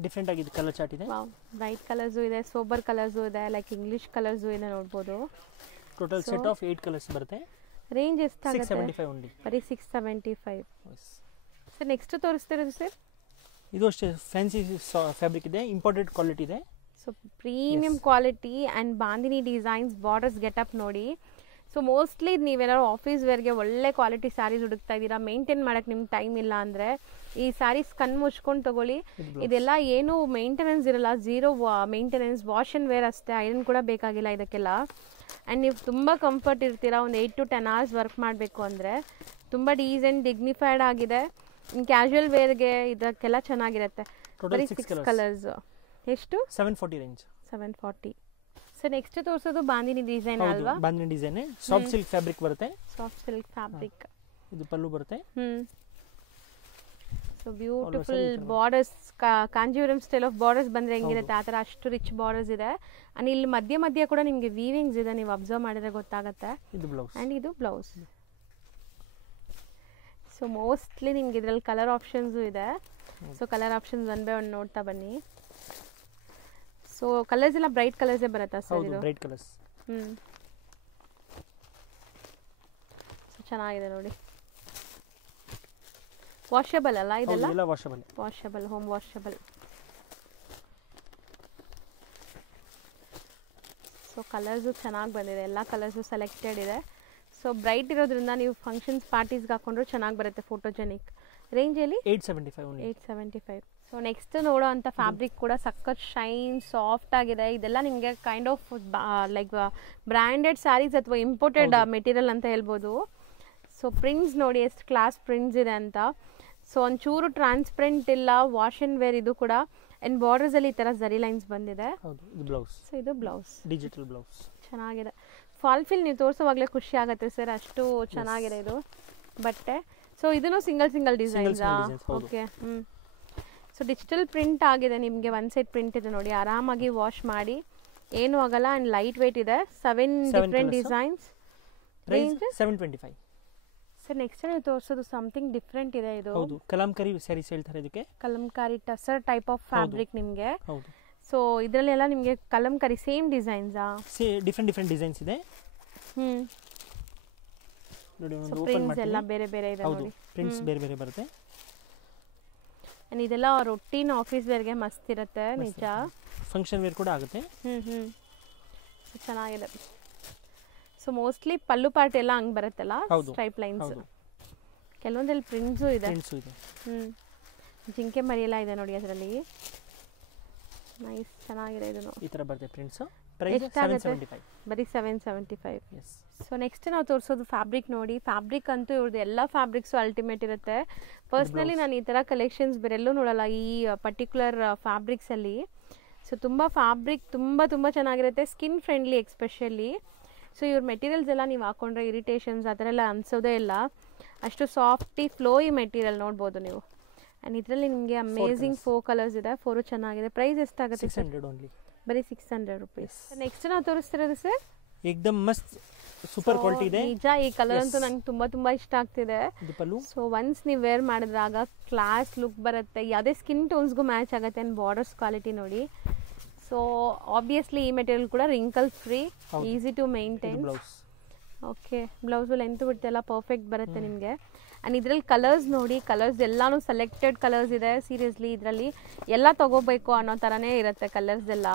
ಡಿಫ್ರೆಂಟ್ ಆಗಿದೆ ಕಲರ್ ಚಾರ್ಟ್ ಇದೆ. ವಾವ್, ಬ್ರೈಟ್ ಕಲರ್ಸು ಇದೆ, ಸೋಬರ್ ಕಲರ್ಸು ಇದೆ, ಲೈಕ್ ಇಂಗ್ಲಿಷ್ ಕಲರ್ಸು ಇದೆ ನೋಡ್ಬೋದು. ಟೋಟಲ್ ಸೆಟ್ ಆಫ್ 8 ಕಲರ್ಸ್ ಬರುತ್ತೆ. ರೇಂಜ್ ಎಷ್ಟಾಗುತ್ತೆ? 675 ಓನ್ಲಿ. ಬರೀ 675. ಸರ್ ನೆಕ್ಸ್ಟ್ ತೋರಿಸ್ತಿರೋದು ಸರ್, ಇದು ಅಷ್ಟೇ ಫ್ಯಾನ್ಸಿ ಫ್ಯಾಬ್ರಿಕ್ ಇದೆ, ಇಂಪೋರ್ಟೆಡ್ ಕ್ವಾಲಿಟಿ ಇದೆ. So premium quality and bandhani designs, borders getup ನೋಡಿ. ಸೊ ಮೋಸ್ಟ್ಲಿ ನೀವೇನಾದ್ರು ಆಫೀಸ್ ವೇರ್ಗೆ ಒಳ್ಳೆ ಕ್ವಾಲಿಟಿ ಸ್ಯಾರೀಸ್ ಹುಡುಕ್ತಾ ಇದ್ದೀರಾ, ಮೇಂಟೈನ್ ಮಾಡೋಕ್ಕೆ ನಿಮ್ಗೆ ಟೈಮ್ ಇಲ್ಲ ಅಂದರೆ ಈ ಸ್ಯಾರೀಸ್ ಕಣ್ಣು ಮುಚ್ಕೊಂಡು ತೊಗೊಳ್ಳಿ. ಇದೆಲ್ಲ ಏನು ಮೇಂಟೆನೆನ್ಸ್ ಇರಲ್ಲ, zero maintenance, wash and wear ಅಷ್ಟೇ, ಐರನ್ ಕೂಡ ಬೇಕಾಗಿಲ್ಲ ಇದಕ್ಕೆಲ್ಲ. ಆ್ಯಂಡ್ ನೀವು ತುಂಬ ಕಂಫರ್ಟ್ ಇರ್ತೀರಾ. ಒಂದು 8 to 10 hours ವರ್ಕ್ ಮಾಡಬೇಕು ಅಂದರೆ. ತುಂಬ ಡೀಸೆಂಟ್, ಡಿಗ್ನಿಫೈಡ್ ಆಗಿದೆ. ಇನ್ನು ಕ್ಯಾಶುವಲ್ ವೇರ್ಗೆ ಇದಕ್ಕೆಲ್ಲ ಚೆನ್ನಾಗಿರುತ್ತೆ. ಬರೀ 6 ಕಲರ್ಸ್. ಎಷ್ಟು? 740 ರೇಂಜ್. 740. ಸೊ ನೆಕ್ಸ್ಟ್ ತೋರಿಸೋದು ಬಾಂದಿನಿ ಡಿಸೈನ್ ಅಲ್ವಾ? Bandhani design, soft silk fabric ಬರುತ್ತೆ. Soft silk fabric. ಇದು ಪಲ್ಲು ಬರುತ್ತೆ. So beautiful borders, Kanjeevaram style of borders ಬಂದರೆ ಹೆಂಗಿರುತ್ತೆ ಆ ಥರ ಅಷ್ಟು ರಿಚ್ ಬಾರ್ಡರ್ಸ್ ಇದೆ. ಆ್ಯಂಡ್ ಇಲ್ಲಿ ಮಧ್ಯ ಕೂಡ ನಿಮಗೆ ವೀವಿಂಗ್ಸ್ ಇದೆ, ನೀವು ಅಬ್ಸರ್ವ್ ಮಾಡಿದ್ರೆ ಗೊತ್ತಾಗುತ್ತೆ. ಇದು ಬ್ಲೌಸ್. ಆ್ಯಂಡ್ ಇದು ಬ್ಲೌಸ್. ಸೊ ಮೋಸ್ಟ್ಲಿ ನಿಮ್ಗೆ ಇದರಲ್ಲಿ ಕಲರ್ ಆಪ್ಷನ್ಸು ಇದೆ. So colour options one by one ನೋಡ್ತಾ ಬನ್ನಿ. ಸೊ ಕಲರ್ಸ್ ಎಲ್ಲ ಬ್ರೈಟ್ ಕಲರ್ಸೇ ಬರುತ್ತಾ ಸರ್ ಇದು? Bright colours. ಸೊ ಚೆನ್ನಾಗಿದೆ ನೋಡಿ. ವಾಷಬಲ್ ಅಲ್ಲ ಇದೆಲ್ಲ? ಎಲ್ಲ washable. Washable, home washable. So colours ಚೆನ್ನಾಗಿ ಬಂದಿದೆ, ಎಲ್ಲ ಕಲರ್ಸು ಸೆಲೆಕ್ಟೆಡ್ ಇದೆ. ಸೊ ಬ್ರೈಟ್ ಇರೋದ್ರಿಂದ ನೀವು ಫಂಕ್ಷನ್ಸ್ ಪಾರ್ಟೀಸ್ಗೆ ಹಾಕೊಂಡ್ರು ಚೆನ್ನಾಗಿ ಬರುತ್ತೆ, ಫೋಟೋಜೆನಿಕ್. ರೇಂಜಲ್ಲಿ 875. ಸೊ ನೆಕ್ಸ್ಟ್ ನೋಡೋ ಅಂಥ ಫ್ಯಾಬ್ರಿಕ್ ಕೂಡ ಸಖತ್ ಶೈನ್, ಸಾಫ್ಟ್ ಆಗಿದೆ. ಇದೆಲ್ಲ ನಿಮಗೆ kind of like branded sarees ಅಥವಾ ಇಂಪೋರ್ಟೆಡ್ ಮೆಟೀರಿಯಲ್ ಅಂತ ಹೇಳ್ಬೋದು. ಸೊ ಪ್ರಿಂಟ್ಸ್ ನೋಡಿ ಎಷ್ಟು ಕ್ಲಾಸ್ ಪ್ರಿಂಟ್ಸ್ ಇದೆ ಅಂತ. ಸೊ ಒಂಚೂರು ಟ್ರಾನ್ಸ್ಪರೆಂಟ್ ಇಲ್ಲ, ವಾಶ್ ಆ್ಯಂಡ್ ವೇರ್ ಇದು ಕೂಡ. ಆ್ಯಂಡ್ ಬಾರ್ಡರ್ಸಲ್ಲಿ ಈ ಥರ ಜರಿ ಲೈನ್ಸ್ ಬಂದಿದೆ. ಸೊ ಇದು ಬ್ಲೌಸ್, ಡಿಜಿಟಲ್ ಬ್ಲೌಸ್. ಚೆನ್ನಾಗಿದೆ. ಫಾಲ್ ಫಿಲ್ ನೀವು ತೋರಿಸೋವಾಗಲೇ ಖುಷಿ ಆಗುತ್ತೆ ಸರ್, ಅಷ್ಟು ಚೆನ್ನಾಗಿದೆ ಇದು ಬಟ್ಟೆ. ಸೊ ಇದನ್ನು ಸಿಂಗಲ್ ಡಿಸೈನ್ಸಾ? ಓಕೆ. ಸೊ ಡಿಜಿಟಲ್ ಪ್ರಿಂಟ್ ಆಗಿದೆ ನಿಮಗೆ, ಒನ್ ಸೈಡ್ ಪ್ರಿಂಟ್ ಇದೆ ನೋಡಿ. ಆರಾಮಾಗಿ ವಾಶ್ ಮಾಡಿ, ಏನೂ ಆಗಲ್ಲ. ಆ್ಯಂಡ್ ಲೈಟ್ ವೇಟ್ ಇದೆ. 7 different designs. Range 725. Sir next ನೀವು ತೋರಿಸೋದು ಸಮಥಿಂಗ್ ಡಿಫ್ರೆಂಟ್ ಇದೆ. ಇದು ಹೌದು, ಕಲಂಕಾರಿ ಸ್ಯಾರೀಸ್ ಹೇಳ್ತಾರೆ ಇದಕ್ಕೆ. Kalamkari tussar type of fabric ನಿಮಗೆ. ಹೌದು. ಸೊ ಇದರಲ್ಲೆಲ್ಲ ನಿಮಗೆ ಕಲಂಕಾರಿ ಸೇಮ್ ಡಿಸೈನ್ಸಾ? ಡಿಫ್ರೆಂಟ್ ಡಿಸೈನ್ಸ್ ಇದೆ. ನೋಡಿ, ಒಂದು ಓಪನ್ ಮಾಡಿ. ಎಲ್ಲ ಬೇರೆ ಇದೆ ನೋಡಿ. ಪ್ರಿಂಟ್ಸ್ ಬೇರೆ ಬರುತ್ತೆ. ಆ್ಯಂಡ್ ಇದೆಲ್ಲ ರೊಟೀನ್ ಆಫೀಸ್ ವೇರ್ಗೆ ಮಸ್ತ್ ಇರುತ್ತೆ ನಿಜ. ಫಂಕ್ಷನ್ ವೇರ್ ಕೂಡ ಆಗುತ್ತೆ. ಚೆನ್ನಾಗಿದೆ. ಸೊ ಮೋಸ್ಟ್ಲಿ ಪಲ್ಲು ಪಾರ್ಟ್ ಎಲ್ಲ ಹಂಗೆ ಬರುತ್ತಲ್ಲ, ಸ್ಟ್ರೈಪ್ ಲೈನ್ಸ್. ಕೆಲವೊಂದಲ್ಲಿ ಪ್ರಿಂಟ್ಸು ಇದೆ. ಜಿಂಕೆ ಮರಿ ಎಲ್ಲ ಇದೆ ನೋಡಿ ಅದರಲ್ಲಿ. ನೈಸ್, ಚೆನ್ನಾಗಿದೆ. ಇದು ಈ ಥರ ಬರುತ್ತೆ ಪ್ರಿಂಟ್ಸು. ಎಷ್ಟಾಗುತ್ತೆ? ಬರೀ 775. ಸೊ ನೆಕ್ಸ್ಟ್ ನಾವು ತೋರಿಸೋದು ಫ್ಯಾಬ್ರಿಕ್ ನೋಡಿ. ಫ್ಯಾಬ್ರಿಕ್ ಅಂತೂ ಇವ್ರದ್ದು ಎಲ್ಲ ಫ್ಯಾಬ್ರಿಕ್ಸು ಅಲ್ಟಿಮೇಟ್ ಇರುತ್ತೆ. ಪರ್ಸ್ನಲಿ ನಾನು ಈ ಥರ ಕಲೆಕ್ಷನ್ಸ್ ಬೇರೆಲ್ಲೂ ನೋಡಲ್ಲ ಈ ಪರ್ಟಿಕ್ಯುಲರ್ ಫ್ಯಾಬ್ರಿಕ್ಸಲ್ಲಿ. ಸೊ ತುಂಬ ಫ್ಯಾಬ್ರಿಕ್ ತುಂಬ ಚೆನ್ನಾಗಿರುತ್ತೆ, ಸ್ಕಿನ್ ಫ್ರೆಂಡ್ಲಿ ಎಕ್ಸ್ಪೆಷಲಿ. ಸೊ ಇವ್ರ ಮೆಟೀರಿಯಲ್ಸ್ ಎಲ್ಲ ನೀವು ಹಾಕೊಂಡ್ರೆ ಇರಿಟೇಷನ್ಸ್ ಆ ಥರ ಎಲ್ಲ ಅನಿಸೋದೇ ಇಲ್ಲ. ಅಷ್ಟು ಸಾಫ್ಟಿ ಫ್ಲೋಯಿ ಮೆಟೀರಿಯಲ್ ನೋಡ್ಬೋದು ನೀವು. ಆ್ಯಂಡ್ ಇದರಲ್ಲಿ ನಿಮಗೆ ಅಮೇಝಿಂಗ್ 4 ಕಲರ್ಸ್ ಇದೆ. 4 ಚೆನ್ನಾಗಿದೆ. ಪ್ರೈಸ್ ಎಷ್ಟಾಗುತ್ತೆ? 600 ಓನ್ಲಿ. ಬರೀ 600 rupees. ನೆಕ್ಸ್ಟ್ ನಾವು ತೋರಿಸ್ತಿರೋದು ಸರ್, ಏಕ್ದಮ್ ಮಸ್ತ್ ಸೂಪರ್ ಕ್ವಾಲಿಟಿ ಇದೆ. ನಿಜ ಈ ಕಲರ್ ಅಂತೂ ನಂಗೆ ತುಂಬಾ ಇಷ್ಟ ಆಗ್ತಿದೆ. ಸೊ ಒನ್ಸ್ ನೀವು ವೇರ್ ಮಾಡಿದ್ರಾಗ ಕ್ಲಾಸ್ ಲುಕ್ ಬರುತ್ತೆ, ಯಾವುದೇ ಸ್ಕಿನ್ ಟೋನ್ಸ್ಗೂ ಮ್ಯಾಚ್ ಆಗುತ್ತೆ. ಆ್ಯಂಡ್ ಬಾರ್ಡರ್ಸ್ ಕ್ವಾಲಿಟಿ ನೋಡಿ. ಸೊ ಆಬ್ವಿಯಸ್ಲಿ ಈ ಮೆಟೀರಿಯಲ್ ಕೂಡ wrinkle free, easy to maintain. Okay, blouse length ಬಿಡ್ತೆಲ್ಲ ಪರ್ಫೆಕ್ಟ್ ಬರುತ್ತೆ ನಿಮಗೆ. ಆ್ಯಂಡ್ ಇದರಲ್ಲಿ ಕಲರ್ಸ್ ನೋಡಿ, ಕಲರ್ಸ್ ಎಲ್ಲಾನು ಸೆಲೆಕ್ಟೆಡ್ ಕಲರ್ಸ್ ಇದೆ. ಸೀರಿಯಸ್ಲಿ ಇದರಲ್ಲಿ ಎಲ್ಲ ತಗೋಬೇಕು ಅನ್ನೋ ಥರನೇ ಇರುತ್ತೆ ಕಲರ್ಸ್ ಎಲ್ಲ.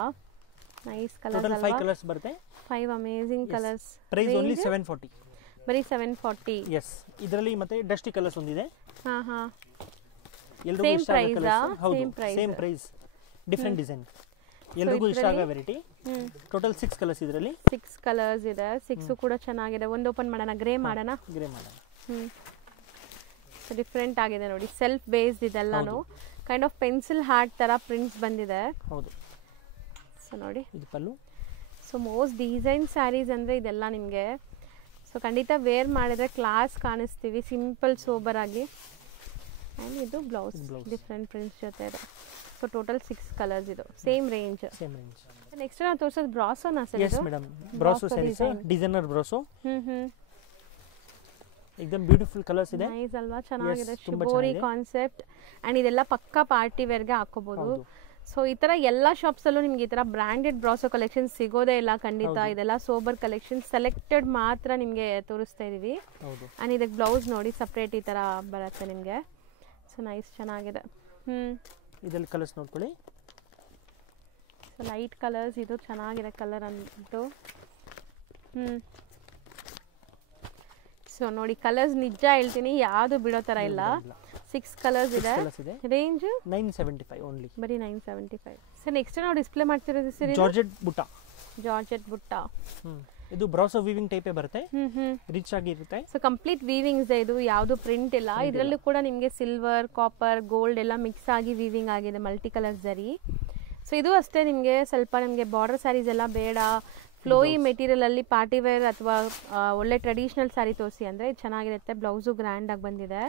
ನೈಸ್ ಕಲರ್ಸ್ ಅಲ್ವಾ? 5 ಕಲರ್ಸ್ ಬರುತ್ತೆ. 5 ಅಮೇಜಿಂಗ್ ಕಲರ್ಸ್. Price only 740. ಬರೀ 740. ಎಸ್. ಇದರಲ್ಲಿ ಮತ್ತೆ ಡಸ್ಟಿ ಕಲರ್ಸ್ ಒಂದಿದೆ. Same price. Same price, different design. ಎಲ್ಲರಿಗೂ ಇಷ್ಟ ಆಗೋ ವೆರೈಟಿ. ಟೋಟಲ್ 6 ಕಲರ್ಸ್ ಇದರಲ್ಲಿ. 6 ಕಲರ್ಸ್ ಇದೆ. 6 ಕೂಡ ಚೆನ್ನಾಗಿದೆ. ಒಂದು ಓಪನ್ ಮಾಡೋಣ, ಗ್ರೇ ಮಾಡೋಣ. ಸೊ ಡಿಫ್ರೆಂಟ್ ಆಗಿದೆ ನೋಡಿ, ಸೆಲ್ಫ್ ಬೇಸ್ಡ್ ಇದೆಲ್ಲಾನು. ಕೈಂಡ್ ಆಫ್ ಪೆನ್ಸಿಲ್ ಹಾರ್ಟ್ ತರ ಪ್ರಿಂಟ್ಸ್ ಬಂದಿದೆ. ಹೌದು. ಸೊ ನೋಡಿ ಇದು pallu. So most design sarees ಅಂದರೆ ಇದೆಲ್ಲ ನಿಮಗೆ. ಸೊ ಖಂಡಿತ ವೇರ್ ಮಾಡಿದರೆ ಕ್ಲಾಸ್ ಕಾಣಿಸ್ತೀವಿ, ಸಿಂಪಲ್ ಸೋಬರ್ ಆಗಿ. ಆ್ಯಂಡ್ ಇದು ಬ್ಲೌಸ್ ಡಿಫ್ರೆಂಟ್ ಪ್ರಿಂಟ್ಸ್ ಜೊತೆ ಇದೆ. ಸೊ ಟೋಟಲ್ 6 ಕಲರ್ಸ್ ಇದು, ಸೇಮ್ ರೇಂಜ್. ನೆಕ್ಸ್ಟ್ ನಾವು ತೋರಿಸೋದು ಬ್ರಾಸೋನಾ sir? Yes madam, brasso sarees, designer brasso. एकदम ಬ್ಯೂಟಿಫುಲ್ ಕಲರ್ಸ್ ಇದೆ. ನೈಸ್ ಅಲ್ವಾ, ಚೆನ್ನಾಗಿದೆ. Shibori concept. ಆ್ಯಂಡ್ ಇದೆಲ್ಲ ಪಕ್ಕಾ ಪಾರ್ಟಿ ವೇರ್ಗೆ ಹಾಕೋಬಹುದು. ಸೊ ಈ ಥರ ಎಲ್ಲ ಶಾಪ್ಸಲ್ಲೂ ನಿಮ್ಗೆ ಈ ಥರ ಬ್ರ್ಯಾಂಡೆಡ್ ಬ್ರಾಸೋ ಕಲೆಕ್ಷನ್ ಸಿಗೋದೇ ಇಲ್ಲ ಖಂಡಿತ. ಇದೆಲ್ಲ ಸೋಬರ್ ಕಲೆಕ್ಷನ್, ಸೆಲೆಕ್ಟೆಡ್ ಮಾತ್ರ ನಿಮಗೆ ತೋರಿಸ್ತಾ ಇದೀವಿ. ಆ್ಯಂಡ್ ಇದಕ್ಕೆ ಬ್ಲೌಸ್ ನೋಡಿ ಸಪ್ರೇಟ್ ಈ ಥರ ಬರುತ್ತೆ ನಿಮಗೆ. ಸೊ ನೈಸ್, ಚೆನ್ನಾಗಿದೆ. ಇದರಲ್ಲಿ ಕಲರ್ಸ್ ನೋಡ್ಕೊಳ್ಳಿ. ಸೊ ಲೈಟ್ ಕಲರ್ಸ್, ಇದು ಚೆನ್ನಾಗಿದೆ ಕಲರ್ ಅಂದ್ಬಿಟ್ಟು. ಸೊ ನೋಡಿ ಕಲರ್ಸ್ ನಿಜ ಹೇಳ್ತೀನಿ ಯಾವುದು ಬಿಡೋ ಥರ ಇಲ್ಲ. 6 ಕಲರ್ಸ್ ಇದೆ. ರೇಂಜ್ 975 ಓನ್ಲಿ, ಬರೀ 975. ಸರ್ ನೆಕ್ಸ್ಟ್ ನಾವು ಡಿಸ್ಪ್ಲೇ ಮಾಡ್ತಿರೋದು ಸರ್ ಜಾರ್ಜೆಟ್ ಬುಟ್ಟ. ಜಾರ್ಜೆಟ್ ಬುಟ್ಟ. ಇದು ಬ್ರಾಸೋ ವೀವಿಂಗ್ ಟೈಪ್ ಬರುತ್ತೆ, ರಿಚ್ ಆಗಿ ಇರುತ್ತೆ. ಸೊ ಕಂಪ್ಲೀಟ್ ವೀವಿಂಗ್ಸ್ ಇದು, ಯಾವುದು ಪ್ರಿಂಟ್ ಇಲ್ಲ. ಇದರಲ್ಲೂ ಕೂಡ ನಿಮಗೆ ಸಿಲ್ವರ್, ಕಾಪರ್, ಗೋಲ್ಡ್ ಎಲ್ಲ ಮಿಕ್ಸ್ ಆಗಿ ವೀವಿಂಗ್ ಆಗಿದೆ, ಮಲ್ಟಿ ಕಲರ್ ಜರಿ. ಸೊ ಇದು ಅಷ್ಟೇ ನಿಮಗೆ ಸ್ವಲ್ಪ ನಿಮಗೆ ಬಾರ್ಡರ್ ಸ್ಯಾರೀಸ್ ಎಲ್ಲ ಬೇಡ, ಫ್ಲೋಯಿ ಮೆಟೀರಿಯಲ್ ಅಲ್ಲಿ ಪಾರ್ಟಿ ವೇರ್ ಅಥವಾ ಒಳ್ಳೆ ಟ್ರೆಡಿಷನಲ್ ಸ್ಯಾರಿ ತೋರಿಸಿ ಅಂದರೆ ಚೆನ್ನಾಗಿರುತ್ತೆ. ಬ್ಲೌಸು ಗ್ರ್ಯಾಂಡ್ ಆಗಿ ಬಂದಿದೆ.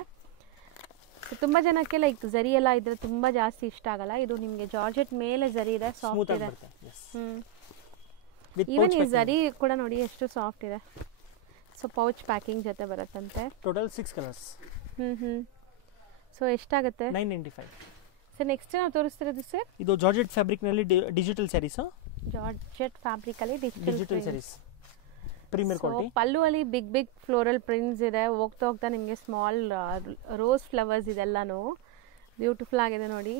ತುಂಬ ಜನಕ್ಕೆ ಲೈಕ್ ಜರಿ ಎಲ್ಲ ಇದ್ರೆ ತುಂಬ ಜಾಸ್ತಿ ಇಷ್ಟ ಆಗಲ್ಲ. ಇದು ನಿಮಗೆ ಜಾರ್ಜೆಟ್ ಮೇಲೆ ಜರಿ ಇದೆ, ಸಾಫ್ಟ್ ಇದೆ. ಈವನ್ ಈ ಜರಿ ಕೂಡ ನೋಡಿ ಎಷ್ಟು ಸಾಫ್ಟ್ ಇದೆ. ಸೊ ಪೌಚ್ ಪ್ಯಾಕಿಂಗ್ ಜೊತೆ ಬರುತ್ತಂತೆ. Total 6 colours. ಸೊ ಎಷ್ಟಾಗುತ್ತೆ? 995. ಸರ್ ನೆಕ್ಸ್ಟ್ ನಾವು ತೋರಿಸ್ತಿರೋದು ಸರ್, ಇದು ಜಾರ್ಜೆಟ್ ಫ್ಯಾಬ್ರಿಕ್ ನಲ್ಲಿ ಡಿಜಿಟಲ್ ಸ್ಯಾರೀಸ್. ಜಾರ್ಜೆಟ್ ಫ್ಯಾಬ್ರಿಕ್ ಅಲ್ಲಿ ಡಿಜಿಟಲ್ ಸ್ಯಾರೀಸ್, ಪ್ರೀಮಿಯರ್ ಕ್ವಾಲಿಟಿ. ಪಲ್ಲು ಅಲ್ಲಿ ಬಿಗ್ ಬಿಗ್ ಫ್ಲೋರಲ್ ಪ್ರಿಂಟ್ಸ್ ಇದೆ. ಹೋಗ್ತಾ ಹೋಗ್ತಾ ನಿಮಗೆ ಸ್ಮಾಲ್ ರೋಸ್ ಫ್ಲವರ್ಸ್ ಇದೆಲ್ಲಾನು ಬ್ಯೂಟಿಫುಲ್ ಆಗಿದೆ ನೋಡಿ.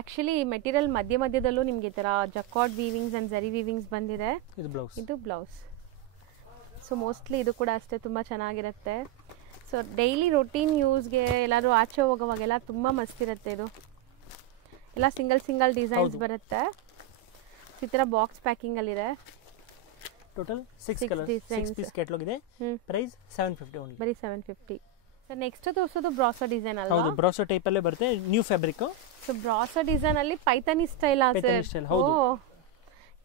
ಆಕ್ಚುಲಿ ಮೆಟೀರಿಯಲ್ ಮಧ್ಯದಲ್ಲೂ ನಿಮಗೆ ಈ ಥರ ಜಕಾರ್ಡ್ ವೀವಿಂಗ್ಸ್ ಅಂಡ್ ಜರಿ ವೀವಿಂಗ್ಸ್ ಬಂದಿದೆ. ಇದು ಬ್ಲೌಸ್. ಸೊ ಮೋಸ್ಟ್ಲಿ ಇದು ಕೂಡ ಅಷ್ಟೇ ತುಂಬ ಚೆನ್ನಾಗಿರುತ್ತೆ. ಸೊ ಡೈಲಿ ರೊಟೀನ್ ಯೂಸ್ಗೆ ಎಲ್ಲರೂ ಆಚೆ ಹೋಗೋವಾಗೆಲ್ಲ ತುಂಬ ಮಸ್ತ್ ಇರುತ್ತೆ. ಇದು ಎಲ್ಲ ಸಿಂಗಲ್ ಡಿಸೈನ್ಸ್ ಬರುತ್ತೆ. ಈ ಥರ ಬಾಕ್ಸ್ ಪ್ಯಾಕಿಂಗ್ ಅಲ್ಲಿದೆ. ಟೋಟಲ್ 6 ಕಲರ್ಸ್, 6 ಪೀಸ್ ಕ್ಯಾಟಲಾಗ್ ಇದೆ. ಪ್ರೈಸ್ 750 ಓನ್ಲಿ, ಬರೀ 750. ಸರ್ ನೆಕ್ಸ್ಟ್ ತೋರಿಸೋದು ಬ್ರಾಸೋ ಡಿಸೈನ್ ಅಲ್ವಾ? ಹೌದು, ಬ್ರಾಸೋ ಟೈಪ್ ಅಲ್ಲೇ ಬರುತ್ತೆ, new fabric. So brasso design ಅಲ್ಲಿ ಪೈಥಾನಿ ಸ್ಟೈಲ್ ಸರ್. ಹೌದು,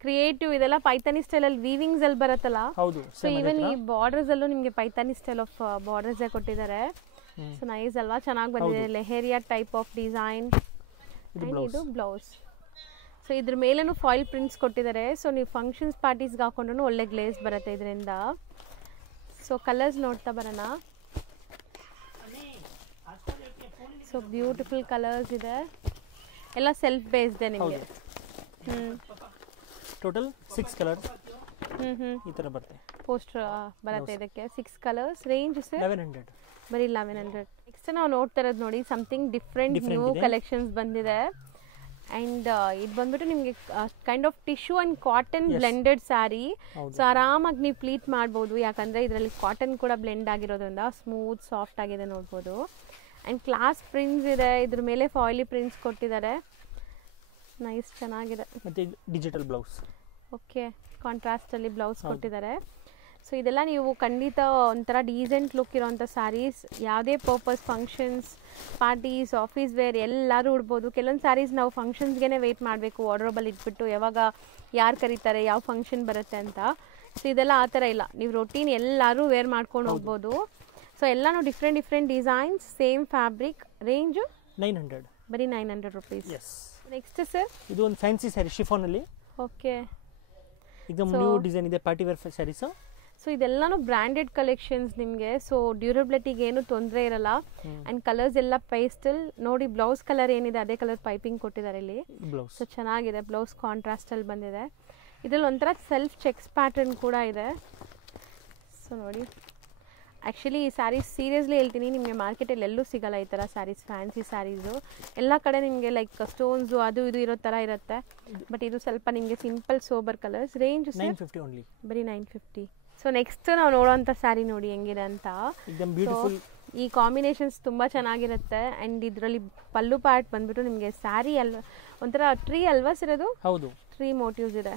ಕ್ರಿಯೇಟಿವ್. ಇದೆಲ್ಲ ಪೈಥಾನಿ ಸ್ಟೈಲ್ ಅಲ್ಲಿ ವೀವಿಂಗ್ಸ್ ಅಲ್ಲಿ ಬರುತ್ತಲ್ಲ. ಹೌದು. ಸೊ ಈವನ್ ಈ ಬಾರ್ಡರ್ಸ್ ಅಲ್ಲೂ ನಿಮಗೆ ಪೈಥಾನಿ ಸ್ಟೈಲ್ ಆಫ್ ಬಾರ್ಡರ್ಸ್ ಕೊಟ್ಟಿದ್ದಾರೆ. ಸೊ ನೈಸ್ ಅಲ್ವಾ, ಚೆನ್ನಾಗಿ ಬಂದಿದೆ. Leheriya type of design. ಇದು ಬ್ಲೌಸ್. ಸೊ ಇದ್ರ ಮೇಲೇನು ಫಾಯಿಲ್ ಪ್ರಿಂಟ್ಸ್ ಕೊಟ್ಟಿದ್ದಾರೆ. ಸೊ ನೀವು ಫಂಕ್ಷನ್ಸ್ ಪಾರ್ಟೀಸ್ಗೆ ಹಾಕೊಂಡ್ರು ಒಳ್ಳೆ ಗ್ಲೇಸ್ ಬರುತ್ತೆ ಇದರಿಂದ. ಸೊ ಕಲರ್ಸ್ ನೋಡ್ತಾ ಬರೋಣ. ಸೊ ಬ್ಯೂಟಿಫುಲ್ ಕಲರ್ಸ್ ಇದೆ, ಎಲ್ಲ ಸೆಲ್ಫ್ ಬೇಸ್ಡ್ ನಿಮಗೆ. ಟೋಟಲ್ 6 ಕಲರ್ಸ್ ಈ ತರ ಬರುತ್ತೆ. ಪೋಸ್ಟರ್ ಬರುತ್ತೆ ಇದಕ್ಕೆ. 6 ಕಲರ್ಸ್. ರೇಂಜ್ ಸರ್ 1100, ಬರೀ 1100. ನೆಕ್ಸ್ಟ್ ನಾವು ನೋಡ್ತಾ ಇರೋದು ನೋಡಿ, ಸಮಥಿಂಗ್ ಡಿಫ್ರೆಂಟ್ ನ್ಯೂ ಕಲೆಕ್ಷನ್ಸ್ ಬಂದಿದೆ. ಆ್ಯಂಡ್ ಇದು ಬಂದ್ಬಿಟ್ಟು ನಿಮಗೆ kind of tissue and cotton blended sari. So ಆರಾಮಾಗಿ ನೀವು ಪ್ಲೀಟ್ ಮಾಡ್ಬೋದು, ಯಾಕಂದರೆ ಇದರಲ್ಲಿ ಕಾಟನ್ ಕೂಡ ಬ್ಲೆಂಡ್ ಆಗಿರೋದ್ರಿಂದ ಸ್ಮೂತ್ ಸಾಫ್ಟ್ ಆಗಿದೆ ನೋಡ್ಬೋದು. ಆ್ಯಂಡ್ ಕ್ಲಾಸ್ ಪ್ರಿಂಟ್ಸ್ ಇದೆ, ಇದ್ರ ಮೇಲೆ ಫಾಯಿಲಿ ಪ್ರಿಂಟ್ಸ್ ಕೊಟ್ಟಿದ್ದಾರೆ. ನೈಸ್, ಚೆನ್ನಾಗಿದೆ. ಮತ್ತೆ ಡಿಜಿಟಲ್ ಬ್ಲೌಸ್. ಓಕೆ, ಕಾಂಟ್ರಾಸ್ಟಲ್ಲಿ ಬ್ಲೌಸ್ ಕೊಟ್ಟಿದ್ದಾರೆ. ಸೊ ಇದೆಲ್ಲ ನೀವು ಖಂಡಿತ ಒಂಥರ ಡೀಸೆಂಟ್ ಲುಕ್ ಇರೋಂಥ ಸ್ಯಾರೀಸ್, ಯಾವುದೇ purpose functions, parties, office wear ಎಲ್ಲರೂ ಉಡ್ಬೋದು. ಕೆಲವೊಂದು ಸ್ಯಾರೀಸ್ ನಾವು ಫಂಕ್ಷನ್ಸ್ಗೆ ವೆಯ್ಟ್ ಮಾಡಬೇಕು, ವಾರ್ಡ್ರೋಬಲ್ಲಿ ಇಟ್ಬಿಟ್ಟು ಯಾವಾಗ ಯಾರು ಕರೀತಾರೆ, ಯಾವ ಫಂಕ್ಷನ್ ಬರುತ್ತೆ ಅಂತ. ಸೊ ಇದೆಲ್ಲ ಆ ಥರ ಇಲ್ಲ, ನೀವು ರೊಟೀನ್ ಎಲ್ಲರೂ ವೇರ್ ಮಾಡ್ಕೊಂಡು ಹೋಗ್ಬೋದು. ಸೊ ಎಲ್ಲನೂ different designs, same fabric. Range 900, ಬರೀ 900 ರುಪೀಸ್. ನೆಕ್ಸ್ಟ್ ಸರ್, ಇದು ಒಂದು ಫ್ಯಾನ್ಸಿ ಸ್ಯಾರಿ ಶಿಫಾನ್ ಅಲ್ಲಿ. ಓಕೆ, एकदम ನ್ಯೂ ಡಿಸೈನ್ ಇದೆ, ಪಾರ್ಟಿ ವೇರ್ ಸ್ಯಾರೀಸ್. ಸೊ ಇದೆಲ್ಲಾನು ಬ್ರ್ಯಾಂಡೆಡ್ ಕಲೆಕ್ಷನ್ಸ್ ನಿಮಗೆ. ಸೊ ಡ್ಯೂರಬಿಲಿಟಿಗೆ ಏನು ತೊಂದರೆ ಇರಲ್ಲ. ಆ್ಯಂಡ್ ಕಲರ್ಸ್ ಎಲ್ಲ ಪೇಸ್ಟಲ್ ನೋಡಿ. ಬ್ಲೌಸ್ ಕಲರ್ ಏನಿದೆ ಅದೇ ಕಲರ್ ಪೈಪಿಂಗ್ ಕೊಟ್ಟಿದ್ದಾರೆ ಇಲ್ಲಿ. ಸೊ ಚೆನ್ನಾಗಿದೆ, ಬ್ಲೌಸ್ ಕಾಂಟ್ರಾಸ್ಟಲ್ಲಿ ಬಂದಿದೆ. ಇದರಲ್ಲಿ ಒಂಥರ ಸೆಲ್ಫ್ ಚೆಕ್ಸ್ ಪ್ಯಾಟರ್ನ್ ಕೂಡ ಇದೆ. ಸೊ ನೋಡಿ, ಆ್ಯಕ್ಚುಲಿ ಈ ಸ್ಯಾರೀಸ್ ಸೀರಿಯಸ್ಲಿ ಹೇಳ್ತೀನಿ, ನಿಮಗೆ ಮಾರ್ಕೆಟಲ್ಲಿ ಎಲ್ಲೂ ಸಿಗಲ್ಲ ಈ ಥರ ಸ್ಯಾರೀಸ್, ಫ್ಯಾನ್ಸಿ ಸ್ಯಾರೀಸು. ಎಲ್ಲ ಕಡೆ ನಿಮಗೆ ಲೈಕ್ ಸ್ಟೋನ್ಸು ಅದು ಇದು ಇರೋ ಥರ ಇರುತ್ತೆ. ಬಟ್ ಇದು ಸ್ವಲ್ಪ ನಿಮಗೆ simple sober colours. Range 950 only, ಬರೀ 950. ಸೊ ನೆಕ್ಸ್ಟ್ ನಾವು ನೋಡೋಂಥ ಸ್ಯಾರಿ ನೋಡಿ ಹೆಂಗಿದೆ ಅಂತ. एकदम ಬ್ಯೂಟಿಫುಲ್ ಈ ಕಾಂಬಿನೇಷನ್ಸ್ ತುಂಬ ಚೆನ್ನಾಗಿರುತ್ತೆ. ಆ್ಯಂಡ್ ಇದರಲ್ಲಿ ಪಲ್ಲು ಪಾರ್ಟ್ ಬಂದ್ಬಿಟ್ಟು ನಿಮಗೆ ಸ್ಯಾರಿ ಅಲ್ವಾ ಒಂಥರ ಟ್ರೀ ಅಲ್ವಾ ಸರ್ ಅದು? ಹೌದು, ಟ್ರೀ ಮೋಟಿವ್ಸ್ ಇದೆ.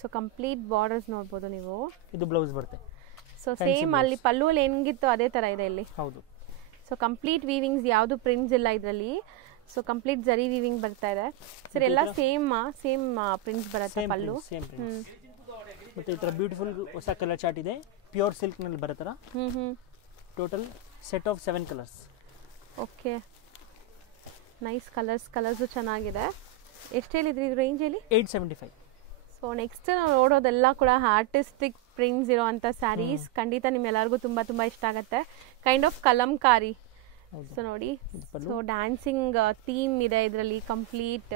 ಸೊ ಕಂಪ್ಲೀಟ್ ಬಾರ್ಡರ್ಸ್ ನೋಡ್ಬೋದು ನೀವು. ಇದು ಬ್ಲೌಸ್ ಬರುತ್ತೆ. ಸೊ ಸೇಮ್ ಅಲ್ಲಿ ಪಲ್ಲುವಲ್ಲಿ ಹೆಂಗಿತ್ತು ಅದೇ ಥರ ಇದೆ ಇಲ್ಲಿ. ಹೌದು. ಸೊ ಕಂಪ್ಲೀಟ್ ವೀವಿಂಗ್ಸ್, ಯಾವುದು ಪ್ರಿಂಟ್ಸ್ ಇಲ್ಲ ಇದರಲ್ಲಿ. ಸೊ ಕಂಪ್ಲೀಟ್ ಜರಿ ವೀವಿಂಗ್ ಬರ್ತಾ ಇದೆ ಸರ್. ಎಲ್ಲ ಸೇಮ್ ಪ್ರಿಂಟ್ಸ್ ಬರುತ್ತೆ ಪಲ್ಲು. ಮತ್ತೆ ಈ ಥರ ಬ್ಯೂಟಿಫುಲ್ ಹೊಸ ಕಲರ್ ಚಾರ್ಟ್ ಇದೆ, ಪ್ಯೂರ್ ಸಿಲ್ಕ್ನಲ್ಲಿ ಬರೋ ಥರ. Total set of 7 colours. Okay, nice colours ಚೆನ್ನಾಗಿದೆ. ಎಷ್ಟು ಹೇಳಿದ್ರಿ ಇದು ರೇಂಜ್ ಹೇಳಿ? 875. ಸೊ ನೆಕ್ಸ್ಟ್ ನಾವು ನೋಡೋದೆಲ್ಲ ಕೂಡ ಆರ್ಟಿಸ್ಟಿಕ್ ಪ್ರಿಂಟ್ಸ್ ಇರೋವಂಥ ಸ್ಯಾರೀಸ್. ಖಂಡಿತ ನಿಮ್ಮೆಲ್ಲರಿಗೂ ತುಂಬ ತುಂಬ ಇಷ್ಟ ಆಗುತ್ತೆ. Kind of Kalamkari. ಸೊ ನೋಡಿ, ಸೊ ಡ್ಯಾನ್ಸಿಂಗ್ ಥೀಮ್ ಇದೆ ಇದರಲ್ಲಿ ಕಂಪ್ಲೀಟ್.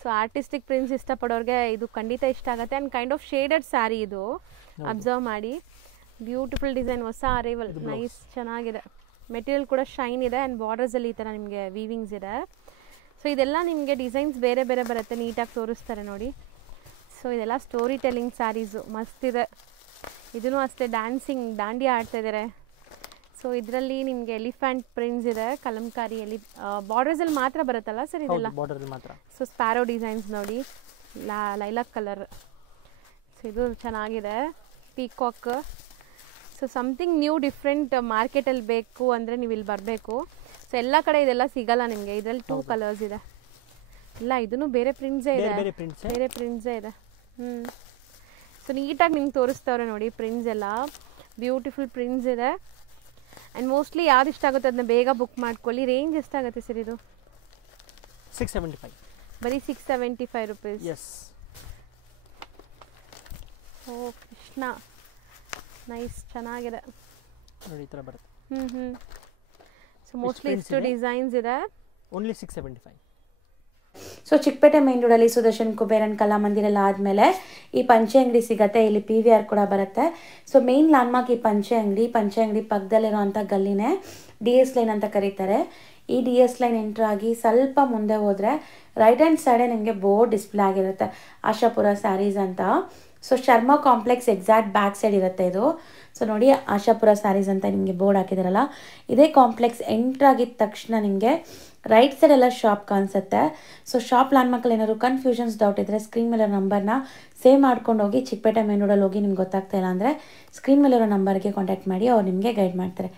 ಸೊ ಆರ್ಟಿಸ್ಟಿಕ್ ಪ್ರಿಂಟ್ಸ್ ಇಷ್ಟಪಡೋರಿಗೆ ಇದು ಖಂಡಿತ ಇಷ್ಟ ಆಗುತ್ತೆ. And kind of shaded sari ಇದು, ಅಬ್ಸರ್ವ್ ಮಾಡಿ. ಬ್ಯೂಟಿಫುಲ್ ಡಿಸೈನ್, ಹೊಸ ಅರೈವಲ್, ನೈಸ್, ಚೆನ್ನಾಗಿದೆ. ಮೆಟೀರಿಯಲ್ ಕೂಡ ಶೈನ್ ಇದೆ. ಆ್ಯಂಡ್ ಬಾರ್ಡರ್ಸಲ್ಲಿ ಈ ಥರ ನಿಮಗೆ ವೀವಿಂಗ್ಸ್ ಇದೆ. ಸೊ ಇದೆಲ್ಲ ನಿಮಗೆ ಡಿಸೈನ್ಸ್ ಬೇರೆ ಬೇರೆ ಬರುತ್ತೆ, ನೀಟಾಗಿ ತೋರಿಸ್ತಾರೆ ನೋಡಿ. ಸೊ ಇದೆಲ್ಲ ಸ್ಟೋರಿ ಟೆಲ್ಲಿಂಗ್ ಸ್ಯಾರೀಸು, ಮಸ್ತಿದೆ. ಇದೂ ಅಷ್ಟೇ ಡ್ಯಾನ್ಸಿಂಗ್, ದಾಂಡಿ ಆಡ್ತಾ ಇದ್ದಾರೆ. ಸೊ ಇದರಲ್ಲಿ ನಿಮಗೆ ಎಲಿಫೆಂಟ್ ಪ್ರಿಂಟ್ಸ್ ಇದೆ, ಕಲಂಕಾರಿ ಬಾರ್ಡರ್ಸಲ್ಲಿ ಮಾತ್ರ ಬರುತ್ತಲ್ಲ ಸರ್ ಇದೆಲ್ಲ? ಬಾರ್ಡರ್ ಮಾತ್ರ. ಸೊ ಸ್ಪ್ಯಾರೋ ಡಿಸೈನ್ಸ್ ನೋಡಿ, ಲೈಲಾಕ್ ಕಲರ್. ಸೊ ಇದು ಚೆನ್ನಾಗಿದೆ, peacock. So something new different ಮಾರ್ಕೆಟಲ್ಲಿ ಬೇಕು ಅಂದರೆ ನೀವು ಇಲ್ಲಿ ಬರಬೇಕು. ಸೊ ಎಲ್ಲ ಕಡೆ ಇದೆಲ್ಲ ಸಿಗಲ್ಲ ನಿಮಗೆ. ಇದರಲ್ಲಿ 2 ಕಲರ್ಸ್ ಇದೆ. ಇಲ್ಲ, ಇದೂ ಬೇರೆ ಪ್ರಿಂಟ್ಸೇ ಇದೆ, ಬೇರೆ ಪ್ರಿಂಟ್ಸೇ ಇದೆ. ಸೊ ನೀಟಾಗಿ ನಿಮ್ಗೆ ತೋರಿಸ್ತವ್ರೆ ನೋಡಿ ಪ್ರಿಂಟ್ಸ್ ಎಲ್ಲ. ಬ್ಯೂಟಿಫುಲ್ ಪ್ರಿಂಟ್ಸ್ ಇದೆ. ಆ್ಯಂಡ್ ಮೋಸ್ಟ್ಲಿ ಯಾವ್ದು ಇಷ್ಟ ಆಗುತ್ತೆ ಅದನ್ನ ಬೇಗ ಬುಕ್ ಮಾಡ್ಕೊಳ್ಳಿ. ರೇಂಜ್ ಎಷ್ಟಾಗುತ್ತೆ ಸರ್ ಇದು? 675. ಬರೀ 675 ರುಪೀಸ್. ಎಸ್. ಓ ಕೃಷ್ಣ, ನೈಸ್, ಚೆನ್ನಾಗಿದೆ ನೋಡಿ, ಈ ಥರ ಬರುತ್ತೆ. ಸೊ ಮೋಸ್ಟ್ಲಿ ಇಷ್ಟು ಡಿಸೈನ್ಸ್ ಇದೆ. ಓನ್ಲಿ 675. ಸೊ ಚಿಕ್ಕಪೇಟೆ ಮೇನ್ ರೋಡಲ್ಲಿ ಸುದರ್ಶನ್ ಕುಬೇರನ್ ಕಲಾಮಂದಿರ ಎಲ್ಲ ಆದಮೇಲೆ ಈ ಪಂಚೆ ಅಂಗಡಿ ಸಿಗುತ್ತೆ. ಇಲ್ಲಿ PVR ಕೂಡ ಬರುತ್ತೆ. ಸೊ ಮೇನ್ ಲ್ಯಾಂಡ್ಮಾರ್ಕ್ ಈ ಪಂಚೆ ಅಂಗಡಿ ಪಕ್ಕದಲ್ಲಿರುವಂಥ ಗಲ್ಲಿನೇ DS ಲೈನ್ ಅಂತ ಕರೀತಾರೆ. ಈ DS ಲೈನ್ ಎಂಟ್ರ್ ಆಗಿ ಸ್ವಲ್ಪ ಮುಂದೆ ಹೋದರೆ ರೈಟ್ ಹ್ಯಾಂಡ್ ಸೈಡೇ ನಿಮಗೆ ಬೋರ್ಡ್ ಡಿಸ್ಪ್ಲೇ ಆಗಿರುತ್ತೆ, ಆಶಾಪುರ ಸ್ಯಾರೀಸ್ ಅಂತ. So Sharma complex exact back side ಇರುತ್ತೆ ಇದು. ಸೊ ನೋಡಿ, ಆಶಾಪುರ ಸ್ಯಾರೀಸ್ ಅಂತ ನಿಮಗೆ ಬೋರ್ಡ್ ಹಾಕಿದಾರಲ್ಲ, ಇದೇ ಕಾಂಪ್ಲೆಕ್ಸ್ ಎಂಟ್ರ್ ಆಗಿದ ತಕ್ಷಣ ನಿಮಗೆ ರೈಟ್ ಸೈಡ್ ಎಲ್ಲ ಶಾಪ್ ಕಾಣಿಸುತ್ತೆ. ಸೊ ಶಾಪ್ ಲ್ಯಾಂಡ್ಮಾರ್ಕಲ್ಲಿ ಏನಾದ್ರು ಕನ್ಫ್ಯೂಷನ್ಸ್, ಡೌಟ್ ಇದ್ದರೆ ಸ್ಕ್ರೀನ್ ಮೇಲೆ ನಂಬರ್ನ ಸೇವ್ ಮಾಡ್ಕೊಂಡು ಹೋಗಿ. ಚಿಕ್ಕಪೇಟೆ ಮೇನ್ ರೋಡಲ್ಲಿ ಹೋಗಿ ನಿಮ್ಗೆ ಗೊತ್ತಾಗ್ತಾ ಇಲ್ಲ ಅಂದರೆ ಸ್ಕ್ರೀನ್ ಮೇಲಿರೋ ನಂಬರ್ಗೆ ಕಾಂಟ್ಯಾಕ್ಟ್ ಮಾಡಿ, ಅವ್ರು ನಿಮಗೆ ಗೈಡ್ ಮಾಡ್ತಾರೆ.